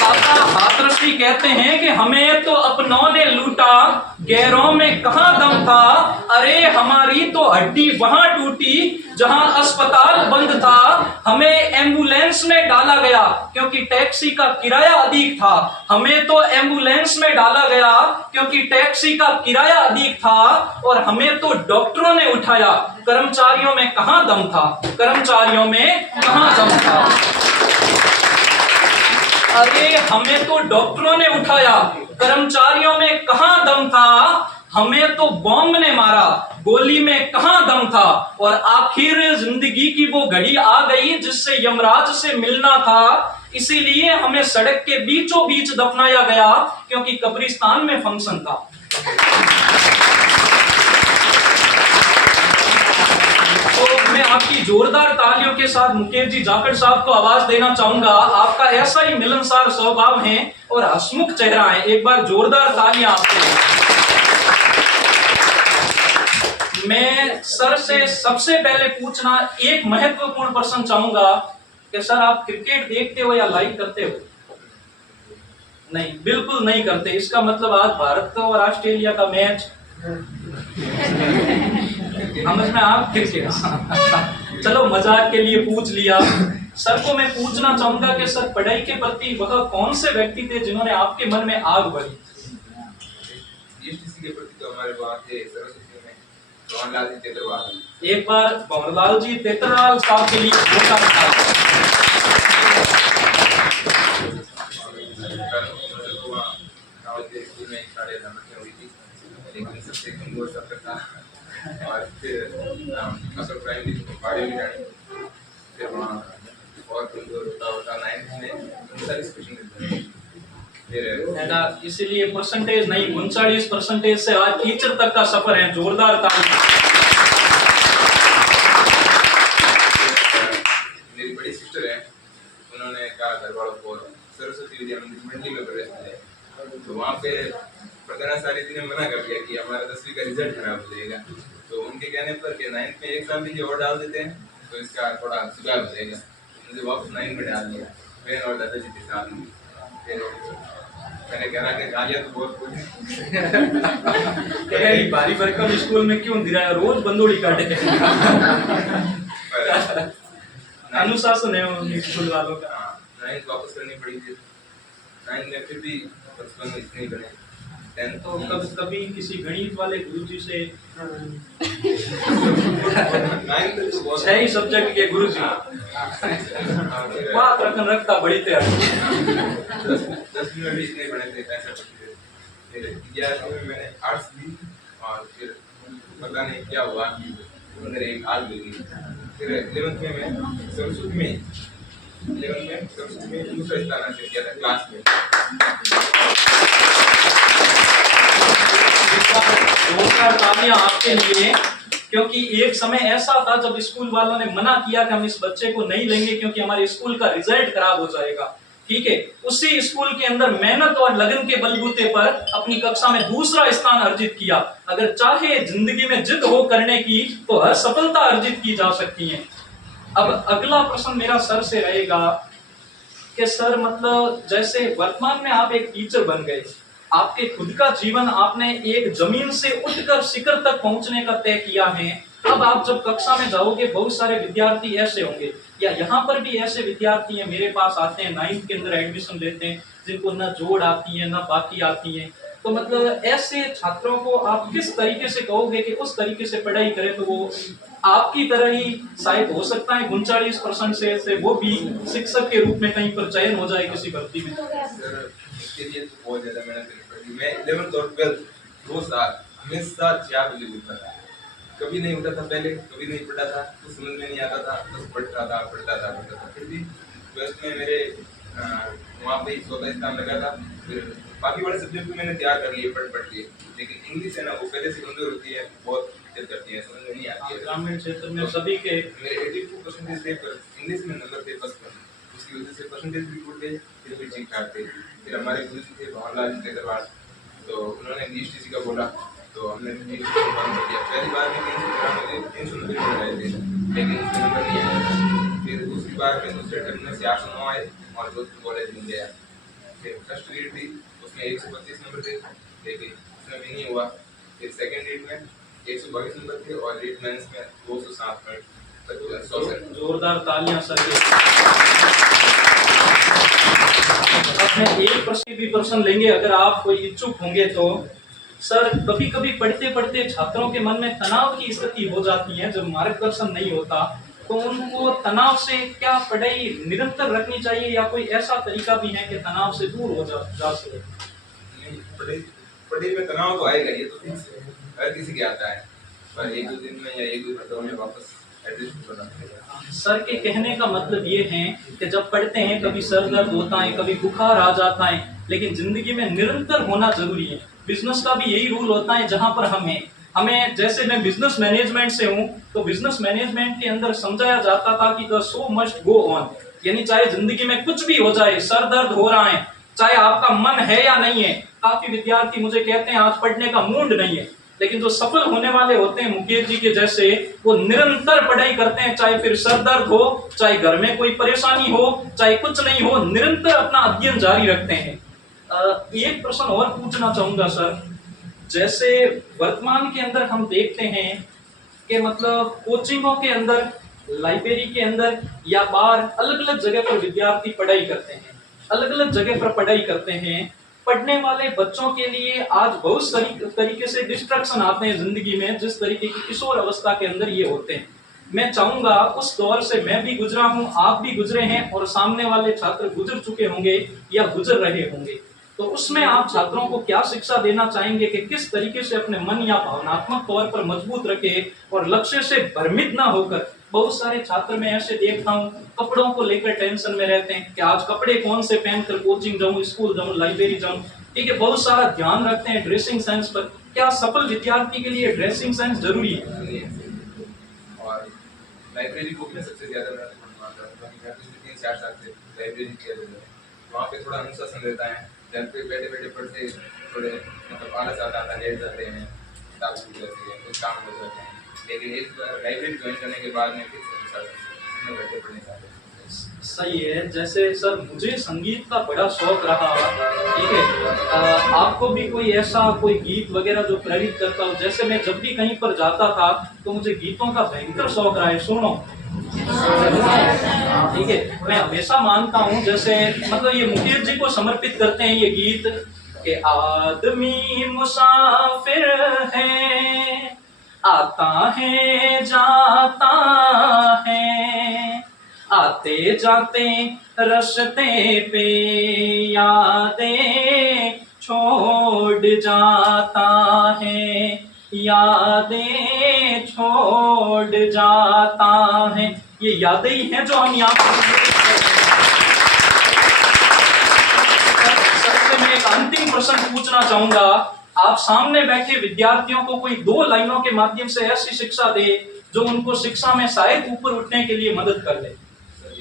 काका हाथरसी कहते हैं कि हमें तो अपनों ने लूटा, गैरों में कहां दम था, अरे हमारी तो हड्डी वहां टूटी जहां अस्पताल बंद था। हमें एम्बुलेंस में डाला गया क्योंकि टैक्सी का किराया अधिक था, हमें तो एम्बुलेंस में डाला गया क्योंकि टैक्सी का किराया अधिक था, और हमें तो डॉक्टरों ने उठाया, कर्मचारियों में कहां दम था, कर्मचारियों में कहां दम था। अरे हमें तो डॉक्टरों ने उठाया, कर्मचारियों में कहां दम था, हमें तो बॉम्ब ने मारा, गोली में कहां दम था, और आखिर जिंदगी की वो घड़ी आ गई जिससे यमराज से मिलना था, इसीलिए हमें सड़क के बीचों बीच दफनाया गया क्योंकि कब्रिस्तान में फंक्शन था। तो मैं आपकी जोरदार तालियों के साथ मुकेश जी जाखड़ साहब को आवाज देना चाहूंगा। आपका ऐसा ही मिलनसार स्वभाव है और हंसमुख चेहरा है, एक बार जोरदार तालियां आपके। मैं सर से सबसे पहले पूछना एक महत्वपूर्ण प्रश्न चाहूंगा कि सर आप क्रिकेट देखते हो या लाइक करते हो? नहीं, बिल्कुल नहीं करते। इसका मतलब आज भारत और ऑस्ट्रेलिया का मैच समझ में आप क्रिकेट चलो मजाक के लिए पूछ लिया। सर को मैं पूछना चाहूंगा कि सर पढ़ाई के प्रति वह कौन से व्यक्ति थे जिन्होंने आपके मन में आग भरी? के प्रति तो हमारे वहाँ थे सरस्वती में भंवरलाल जी तेतरवाल। एक बार भंवरलाल जी तेतरवाल साहब के लिए स्कूल में 9.5 नंबर हुई थी, लेकिन सबसे कमजोर सब्जेक्ट था। और फिर असल प्राइमरी पहाड़ी में जाने, फिर वहाँ बहुत कमजोर होता 9th में 39% मिलते। फिर इसीलिए परसेंटेज नहीं, 39% से आज टीचर तक का सफर है। जोरदार ताली। मेरी बड़ी सिस्टर है, उन्होंने कहा घर वालों को सरस्वती विद्या मंडली में प्रवेश मिले, तो वहाँ पे प्रधानाचार्य जी ने मना कर दिया कि हमारा 10वीं का रिजल्ट खराब हो जाएगा। तो उनके कहने पर कि 9th में एक साल के लिए और डाल देते हैं तो इसका थोड़ा सुधार हो जाएगा। मुझे वापस 9th में डाल दिया, बहन और दादाजी के साथ में। फिर मैंने कहा कि गालियाँ तो बहुत कुछ भारी भरकम स्कूल में क्यों दिया, रोज बंदोड़ी काटे। अनुशासन है उन स्कूल वालों का। 9th वापस करनी पड़ी थी। 9th में फिर भी 55 इतने बने। तो कभी किसी गणित वाले गुरुजी से 6 ही सब्जेक्ट के गुरुजी बात रखता बड़ी थे। 10वीं में भी इतने बने थे, 65 थे। फिर 11वीं में मैंने आर्ट्स ली और फिर पता नहीं क्या हुआ, अंदर एक आग लग गई। फिर 11th में मैं सरस्वती में दूसरा स्थान हासिल किया था क्लास में। जोरदार तालियां आपके लिए, क्योंकि एक समय ऐसा था जब स्कूल वालों ने मना किया कि हम इस बच्चे को नहीं लेंगे क्योंकि हमारे स्कूल का रिजल्ट खराब हो जाएगा। ठीक है, उसी स्कूल के अंदर मेहनत और लगन के बलबूते पर अपनी कक्षा में दूसरा स्थान अर्जित किया। अगर चाहे जिंदगी में जिद हो करने की तो हर सफलता अर्जित की जा सकती है। अब अगला प्रश्न मेरा सर से रहेगा कि सर मतलब जैसे वर्तमान में आप एक टीचर बन गए, आपके खुद का जीवन आपने एक जमीन से उठकर शिखर तक पहुंचने का तय किया है। अब आप जब कक्षा में जाओगे बहुत सारे विद्यार्थी ऐसे होंगे, या यहाँ पर भी ऐसे विद्यार्थी हैं मेरे पास आते हैं 9th के अंदर एडमिशन लेते हैं जिनको ना जोड़ आती है ना बाकी आती है। तो मतलब ऐसे छात्रों को आप किस तरीके से कहोगे कि उस तरीके से पढ़ाई करें तो वो आपकी तरह ही शायद हो सकता है 39% से वो भी शिक्षक के रूप में कहीं पर चयन हो जाए किसी भर्ती में? सर इसके लिए तो बहुत ज्यादा मेहनत करनी पड़ेगी। मैं 11th और 12th 2 साल हमेशा 4 बजे उठता था। कभी नहीं उठा था पहले, कभी नहीं पढ़ा था, कुछ समझ में नहीं आता था, बस पढ़ता था। फिर भी 12th में मेरे वहाँ पे 14 स्थान लगा था। फिर बाकी वाले सब्जेक्ट भी मैंने तैयार कर लिए, पढ़ लिए, लेकिन इंग्लिश है ना वो पहले से कमजोर होती है, बहुत दिक्कत करती है, समझ में नहीं आती है। ग्रामीण क्षेत्र में सभी के मेरे 82% थे, पर इंग्लिश में नंबर थे 55, उसकी वजह से परसेंटेज भी गुड थे, फिर भी ठीक ठाक थे। फिर हमारे गुरु जी थे भंवरलाल अग्रवाल, तो उन्होंने DSTC का बोला, तो हमने DSTC बंद कर दिया। पहली बार में 390 नंबर आए थे, लेकिन उसमें नंबर नहीं आया। फिर दूसरी बार में दूसरे अटेम्प्ट में से 809 आए और जोधपुर कॉलेज मिल गया। फिर फर्स्ट रीड थी, उसमें 125 नंबर थे, लेकिन उसमें भी नहीं हुआ। फिर सेकंड रीड में 122 नंबर थे और रीड मेंस में 207 जोरदार तालियां सर के। अपने एक प्रश्न भी प्रश्न लेंगे, अगर आप कोई इच्छुक होंगे तो। सर, कभी कभी पढ़ते पढ़ते छात्रों के मन में तनाव की स्थिति हो जाती है, जब मार्गदर्शन नहीं होता, तो उनको तनाव से क्या पढ़ाई निरंतर रखनी चाहिए या कोई ऐसा तरीका भी है कि तनाव से दूर हो जा सके? पढ़ाई में तनाव तो आएगा, ये तो फिक्स है, हर किसी के आता है, पर एक दो दिन में या एक दो घंटों में वापस एडजस्ट करना पड़ेगा। सर के कहने का मतलब ये है कि जब पढ़ते हैं कभी सर दर्द होता है, कभी बुखार आ जाता है, लेकिन जिंदगी में निरंतर होना जरूरी है। बिजनेस का भी यही रूल होता है, जहां पर हमें जैसे मैं बिजनेस मैनेजमेंट से हूं, तो बिजनेस मैनेजमेंट के अंदर समझाया जाता था कि the show must go on, यानी चाहे जिंदगी में कुछ भी हो जाए, सर दर्द हो रहा है, चाहे आपका मन है या नहीं है। काफी विद्यार्थी मुझे कहते हैं आज पढ़ने का मूड नहीं है, लेकिन जो सफल होने वाले होते हैं मुकेश जी के जैसे, वो निरंतर पढ़ाई करते हैं, चाहे फिर सर दर्द हो, चाहे घर में कोई परेशानी हो, चाहे कुछ नहीं हो, निरंतर अपना अध्ययन जारी रखते हैं। एक प्रश्न और पूछना चाहूंगा सर, जैसे वर्तमान के अंदर हम देखते हैं कि मतलब कोचिंगों के अंदर, लाइब्रेरी के अंदर या बाहर अलग अलग जगह पर विद्यार्थी पढ़ाई करते हैं, अलग अलग जगह पर पढ़ाई करते हैं। पढ़ने वाले बच्चों के लिए आज बहुत तरीके से डिस्ट्रैक्शन आते हैं जिंदगी में, जिस तरीके की किशोर अवस्था के अंदर ये होते हैं। मैं चाहूंगा उस दौर से मैं भी गुजरा हूं, आप भी गुजरे हैं और सामने वाले छात्र गुजर चुके होंगे या गुजर रहे होंगे, तो उसमें आप छात्रों को क्या शिक्षा देना चाहेंगे कि किस तरीके से अपने मन या भावनात्मक तौर पर मजबूत रखे और लक्ष्य से भ्रमित ना होकर? बहुत सारे छात्र मैं ऐसे देखता हूँ कपड़ों को लेकर टेंशन में रहते हैं कि आज कपड़े कौन से पहनकर कोचिंग जाऊं, स्कूल जाऊं, लाइब्रेरी जाऊं, ठीक है, बहुत सारा ध्यान रखते हैं ड्रेसिंग सेंस पर। क्या सफल विद्यार्थी के लिए ड्रेसिंग सेंस जरूरी है? और लाइब्रेरी को भी सबसे ज्यादा मानता हूं, क्योंकि मैं पिछले 3-4 साल से लाइब्रेरी किया जाता है, वहाँ पे थोड़ा अनुशासन रहता है। घर पे बैठे बैठे पढ़ते थोड़े मतलब आलस आता था, लेट जाते हैं, किताब छूट जाती है, कुछ काम हो जाते हैं, लेकिन एक बार लाइब्रेरी ज्वाइन करने के बाद में फिर अनुशासन बैठे पढ़ने का सही है। जैसे सर मुझे संगीत का बड़ा शौक रहा, ठीक है, आपको भी कोई ऐसा कोई गीत वगैरह जो प्रेरित करता हो? जैसे मैं जब भी कहीं पर जाता था तो मुझे गीतों का भयंकर शौक रहा है, सुनो, ठीक है, मैं हमेशा मानता हूँ, जैसे मतलब ये मुकेश जी को समर्पित करते हैं ये गीत कि आदमी मुसाफिर है, आता है जाता है, आते जाते रास्ते पे यादें छोड़ जाता है, यादें छोड़ जाता है। ये यादें ही हैं जो हम यहाँ सबसे मैं एक अंतिम प्रश्न पूछना चाहूंगा, आप सामने बैठे विद्यार्थियों को कोई 2 लाइनों के माध्यम से ऐसी शिक्षा दे जो उनको शिक्षा में शायद ऊपर उठने के लिए मदद कर ले।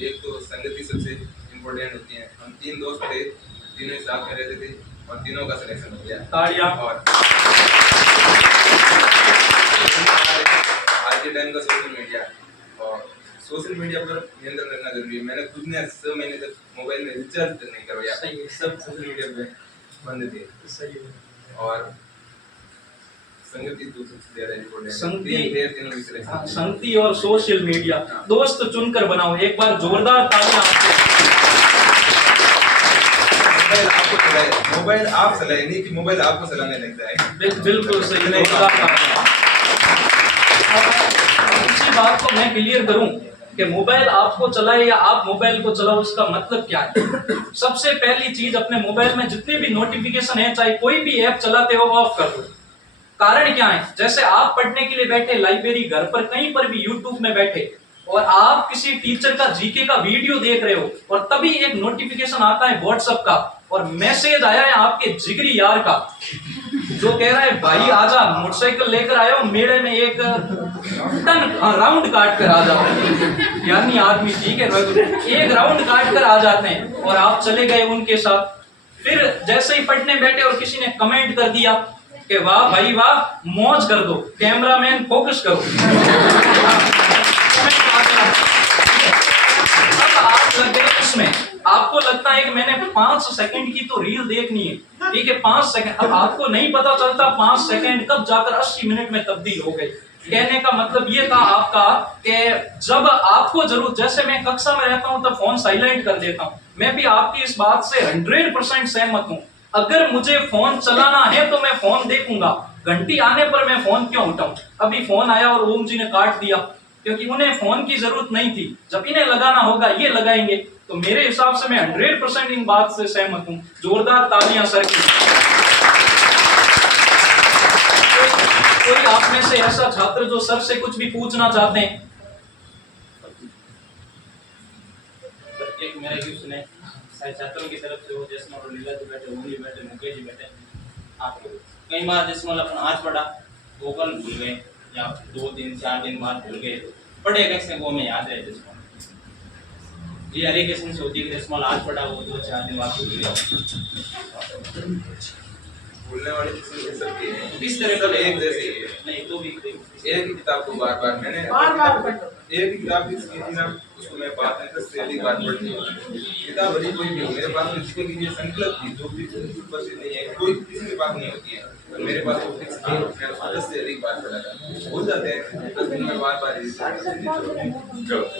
एक तो संगति सबसे इम्पोर्टेंट होती है। हम 3 दोस्त थे, तीनों ही साथ में रहते थे और तीनों का सिलेक्शन हो गया। तालियां। और आज के टाइम का सोशल मीडिया पर नियंत्रण रखना जरूरी है। मैंने खुद ने 6 महीने तक मोबाइल में रिचार्ज तक नहीं करवाया, सब सोशल मीडिया पे बंद थे। सही है। और संगति तो सबसे ज्यादा इम्पोर्टेंट है। संगति और सोशल मीडिया दोस्त चुनकर बनाओ। एक बार जोरदार तालियां आपको। मोबाइल आप चलाए, नहीं कि मोबाइल आपको चलाने लगता है। बिल्कुल सही। इसी बात को मैं क्लियर करूं कि मोबाइल आपको चलाए या आप मोबाइल को चलाओ, उसका मतलब क्या है? सबसे पहली चीज, अपने मोबाइल में जितने भी नोटिफिकेशन है, चाहे कोई भी ऐप चलाते हो, ऑफ कर दो। कारण क्या है? जैसे आप पढ़ने के लिए बैठे लाइब्रेरी, घर पर कहीं पर भी यूट्यूब में बैठे और आप किसी टीचर का जीके का वीडियो देख रहे हो और तभी एक नोटिफिकेशन आता है व्हाट्सएप का और मैसेज आया है आपके जिगरी यार का जो कह रहा है भाई आजा, मोटरसाइकिल लेकर आया हूँ, मेले में एक टन राउंड काट कर आ जाओ। यानी आदमी ठीक है, एक राउंड काट कर आ जाते हैं और आप चले गए उनके साथ। फिर जैसे ही पढ़ने बैठे और किसी ने कमेंट कर दिया कि वाह भाई वाह, मौज कर दो, कैमरामैन फोकस करो। अब आप लग गए उसमें, आपको लगता है कि मैंने 5 सेकंड की तो रील देखनी है, ठीक है 5 सेकंड। अब आपको नहीं पता चलता 5 सेकंड कब जाकर 80 मिनट में तब्दील हो गई। कहने का मतलब ये था आपका कि जब आपको जरूरत, जैसे मैं कक्षा में रहता हूं तो फोन साइलेंट कर देता हूं, मैं भी आपकी इस बात से 100% सहमत हूं। अगर मुझे फोन चलाना है तो मैं फोन देखूंगा, घंटी आने पर मैं फोन क्यों उठाऊं। अभी फोन आया और ओम जी ने काट दिया, क्योंकि उन्हें फोन की जरूरत नहीं थी। जब इन्हें लगाना होगा ये लगाएंगे। तो मेरे हिसाब से मैं 100% इन बात से सहमत हूं। जोरदार तालियां सर की। कोई आप में से ऐसा छात्र जो सर से कुछ भी पूछना चाहते हैं? एक मेरा क्वेश्चन है, शायद छात्रों की तरफ से हो, जैसे मान लो लीला जी बैठे, ओम जी बैठे, मुकेश जी बैठे, आप लोग कई बार जैसे मान लो अपन आज पढ़ा वो कल भूल गए, या 2 दिन 4 दिन बाद भूल गए, पढ़े कैसे वो हमें याद रहे। जैसे ये हर एक केसन से होती है कि जैसे मान लो आज पढ़ा वो 2-4 दिन बाद भूल गया। बोलने वाली किस्म सबकी है, इस तरह सब एक जैसे ही है। नहीं तो भी एक ही किताब को बार बार मैंने एक ही किताब की थी ना, उसको मैं 5 से अधिक बार पढ़ती हूँ। किताब बड़ी कोई भी हो, मेरे पास में जितने की संकल्प थी जो भी प्रसिद्ध नहीं है, कोई किसी के पास नहीं होती है, और मेरे पास वो फिक्स थी, मैं 10 से अधिक बार पढ़ा था। हो जाते हैं 10 दिन में बार बार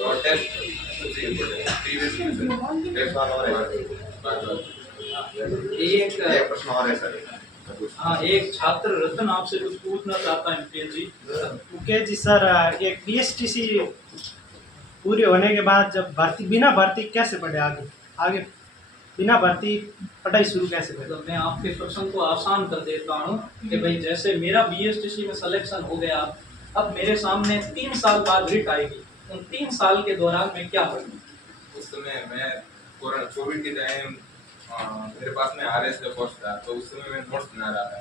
और टेस्ट सबसे इम्पोर्टेंट प्रीवियस टेस्ट बार एक प्रश्न और है सर। हाँ, एक छात्र रतन आपसे कुछ पूछना चाहता है। मुकेश जी। मुकेश जी सर, एक बीएसटीसी पूरे होने के बाद जब भर्ती, बिना भर्ती कैसे पढ़े आगे बिना भर्ती पढ़ाई शुरू कैसे करें? तो मैं आपके प्रश्न को आसान कर देता हूँ कि भाई जैसे मेरा बीएसटीसी में सिलेक्शन हो गया, अब मेरे सामने 3 साल बाद रिट आएगी। उन 3 साल के दौरान मैं क्या पढ़ूँ? उस समय मैं कोविड के टाइम मेरे पास में आरएस का कोर्स था, तो उस समय मैं नोट्स बना रहा था,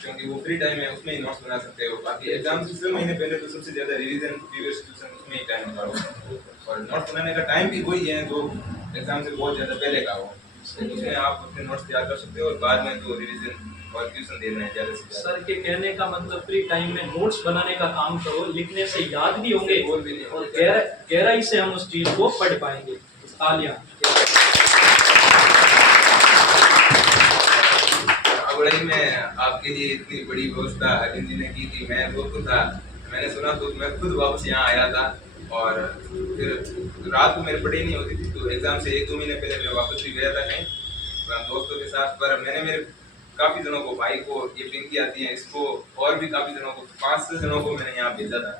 क्योंकि वो फ्री टाइम है, उसमें ही नोट्स बना सकते हो। बाकी एग्जाम से 6 महीने पहले तो सबसे ज्यादा रिवीजन प्रीवियस क्वेश्चन उसमें ही टाइम निकालो, और नोट्स बनाने का टाइम भी वही है जो एग्जाम से बहुत ज्यादा पहले का हो। उसमें आप अपने नोट्स तैयार कर सकते हो, और बाद में तो रिवीजन और क्वेश्चन देना है ज्यादा से ज्यादा। सर के कहने का मतलब फ्री टाइम में नोट्स बनाने का काम करो, लिखने से याद भी होंगे और गहराई से हम उस चीज को पढ़ पाएंगे। तालियां। बड़ाई में आपके लिए इतनी बड़ी व्यवस्था अरविंद जी ने की थी, मैं जोधपुर था, मैंने सुना तो मैं खुद वापस यहाँ आया था, और फिर रात को मेरी पढ़ाई नहीं होती थी, तो एग्जाम से 1-2 महीने पहले मैं वापस भी गया था कहीं दोस्तों के साथ। पर मैंने मेरे काफी जनों को, भाई को ये पिंकी आती है, इसको और भी काफी जनों को, 5-6 जनों को मैंने यहाँ भेजा था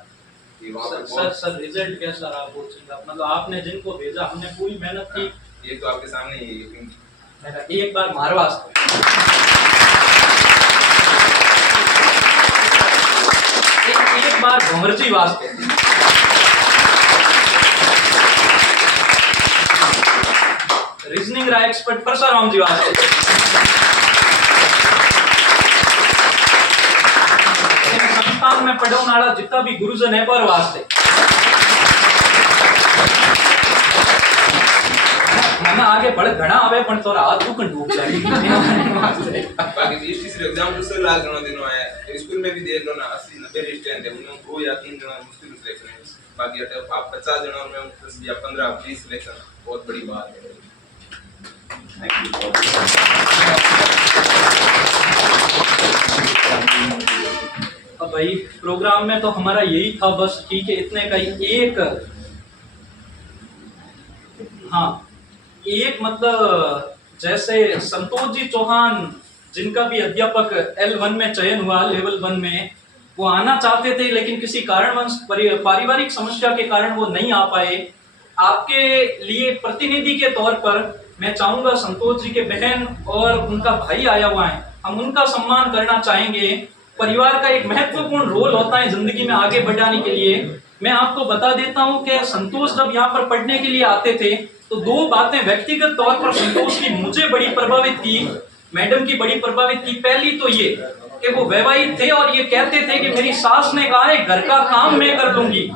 कि वहाँ पर सर रिजल्ट कैसा रहा वो चीज? मतलब आपने जिनको भेजा, हमने पूरी मेहनत की। ये तो आपके सामने ही है पिंकी। मेरा एक बार मारवास एक बार भंवरजी वास्ते। रीजनिंग रा एक्सपर्ट परसाराम जी वास्ते। संस्थान में पढ़ने वाला जितना भी गुरुजन है पर वास्ते। मैंने आगे बढ़ घना आवे पण तोरा हाथ दुखन डूब जाए। बाकी बीएसटीसी एग्जाम तो सर लाख जनों दिनों है, स्कूल में भी देख लो ना 80-90 स्टूडेंट है, उनमें 2 या 3 जनों मुश्किल सिलेक्शन है। बाकी आप 50 जनों में 10 या 15-20 सिलेक्शन बहुत बड़ी बात है। अब भाई प्रोग्राम में तो हमारा यही था बस, ठीक है, इतने का ही एक, हाँ एक मतलब जैसे संतोष जी चौहान जिनका भी अध्यापक L1 में चयन हुआ, लेवल 1 में, वो आना चाहते थे लेकिन किसी कारणवश पारिवारिक समस्या के कारण वो नहीं आ पाए। आपके लिए प्रतिनिधि के तौर पर मैं चाहूंगा, संतोष जी के बहन और उनका भाई आया हुआ है, हम उनका सम्मान करना चाहेंगे। परिवार का एक महत्वपूर्ण रोल होता है जिंदगी में आगे बढ़ाने के लिए। मैं आपको बता देता हूं कि संतोष जब यहाँ पर पढ़ने के लिए आते थे तो 2 बातें व्यक्तिगत तौर पर संतोष की मुझे बड़ी प्रभावित की, मैडम की बड़ी प्रभावित की। पहली तो ये कि वो वैवाहिक थे और ये कहते थे कि मेरी सास ने कहा है घर का काम मैं कर लूंगी,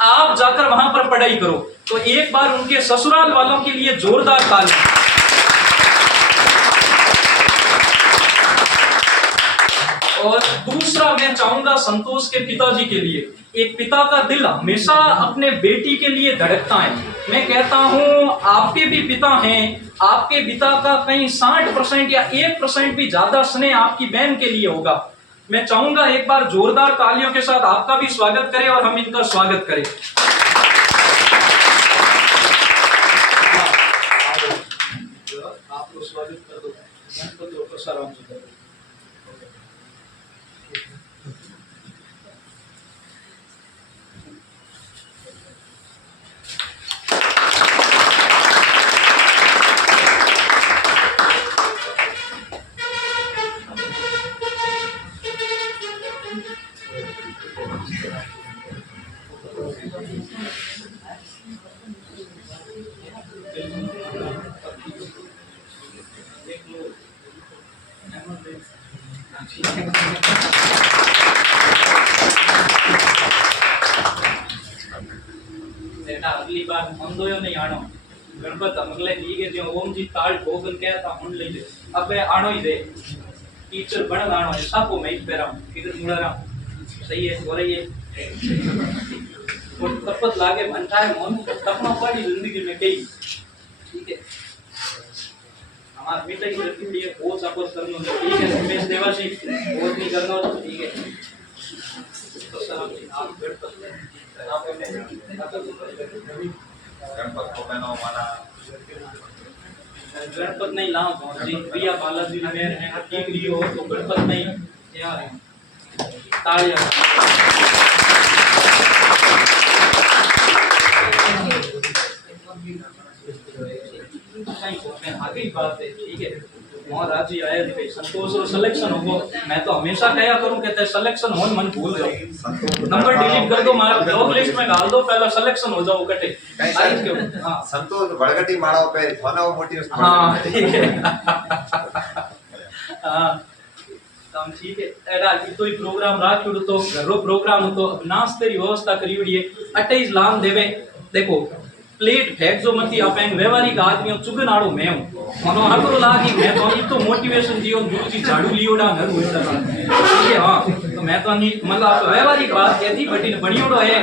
आप जाकर वहां पर पढ़ाई करो। तो एक बार उनके ससुराल वालों के लिए जोरदार ताली। और दूसरा मैं चाहूंगा संतोष के पिताजी के लिए, एक पिता का दिल हमेशा अपने बेटी के लिए धड़कता है। मैं कहता हूं आपके भी पिता हैं, आपके पिता का कहीं 60% या 1% भी ज्यादा स्नेह आपकी बहन के लिए होगा। मैं चाहूंगा एक बार जोरदार तालियों के साथ आपका भी स्वागत करें और हम इनका स्वागत करें। आपको स्वागत कर दो, प्रसाराम से करो। अगली बार मंदोयो नहीं आनो गणपत अगले ठीक है जो ओम जी ताल भोगन कहता हुन ले जे अब आनो ही दे टीचर बन आनो है सबको मैं पेरा इधर मुड़ा रहा सही है हो रही है और तपत लागे बनता है मन तपना पड़ी जिंदगी में कई ठीक है हमार बेटा की रखी है वो सपोर्ट करनो ठीक है रमेश देवासी वो नहीं करना ठीक है तो सर आप गणपत आप गणपत को पहनो माना गणपत नहीं लाओ जी प्रिया बालाजी ने मेहर है ठीक लियो तो गणपत नहीं तैयार है तालियां आगे ही बात है ठीक है और आज ही आया थे संतोष और सिलेक्शन हो मैं तो हमेशा कहा करूं कहते सिलेक्शन हो मन भूल जाओ नंबर डिलीट कर दो मारा ब्लॉक लिस्ट में डाल दो पहला सिलेक्शन हो जाओ कटे हां संतोष बड़गटी माड़ो पे होना वो मोटिवेशन हां ठीक है हां तम ठीक है एडा तो ही प्रोग्राम राख्यो तो घरो प्रोग्राम तो नाश्ते री व्यवस्था करी हुई है 28 लाम देवे देखो प्लेट फेंक जो मती अपन व्यवहारिक आदमी चुगनाड़ो मैं हूं मनो आकरो लागी मैं तो ई तो मोटिवेशन दियो गुरु जी झाड़ू लियोडा घर होता ठीक है हां तो मैं तो नहीं मतलब व्यवहारिक बात कहती बटी बढ़ियोड़ो है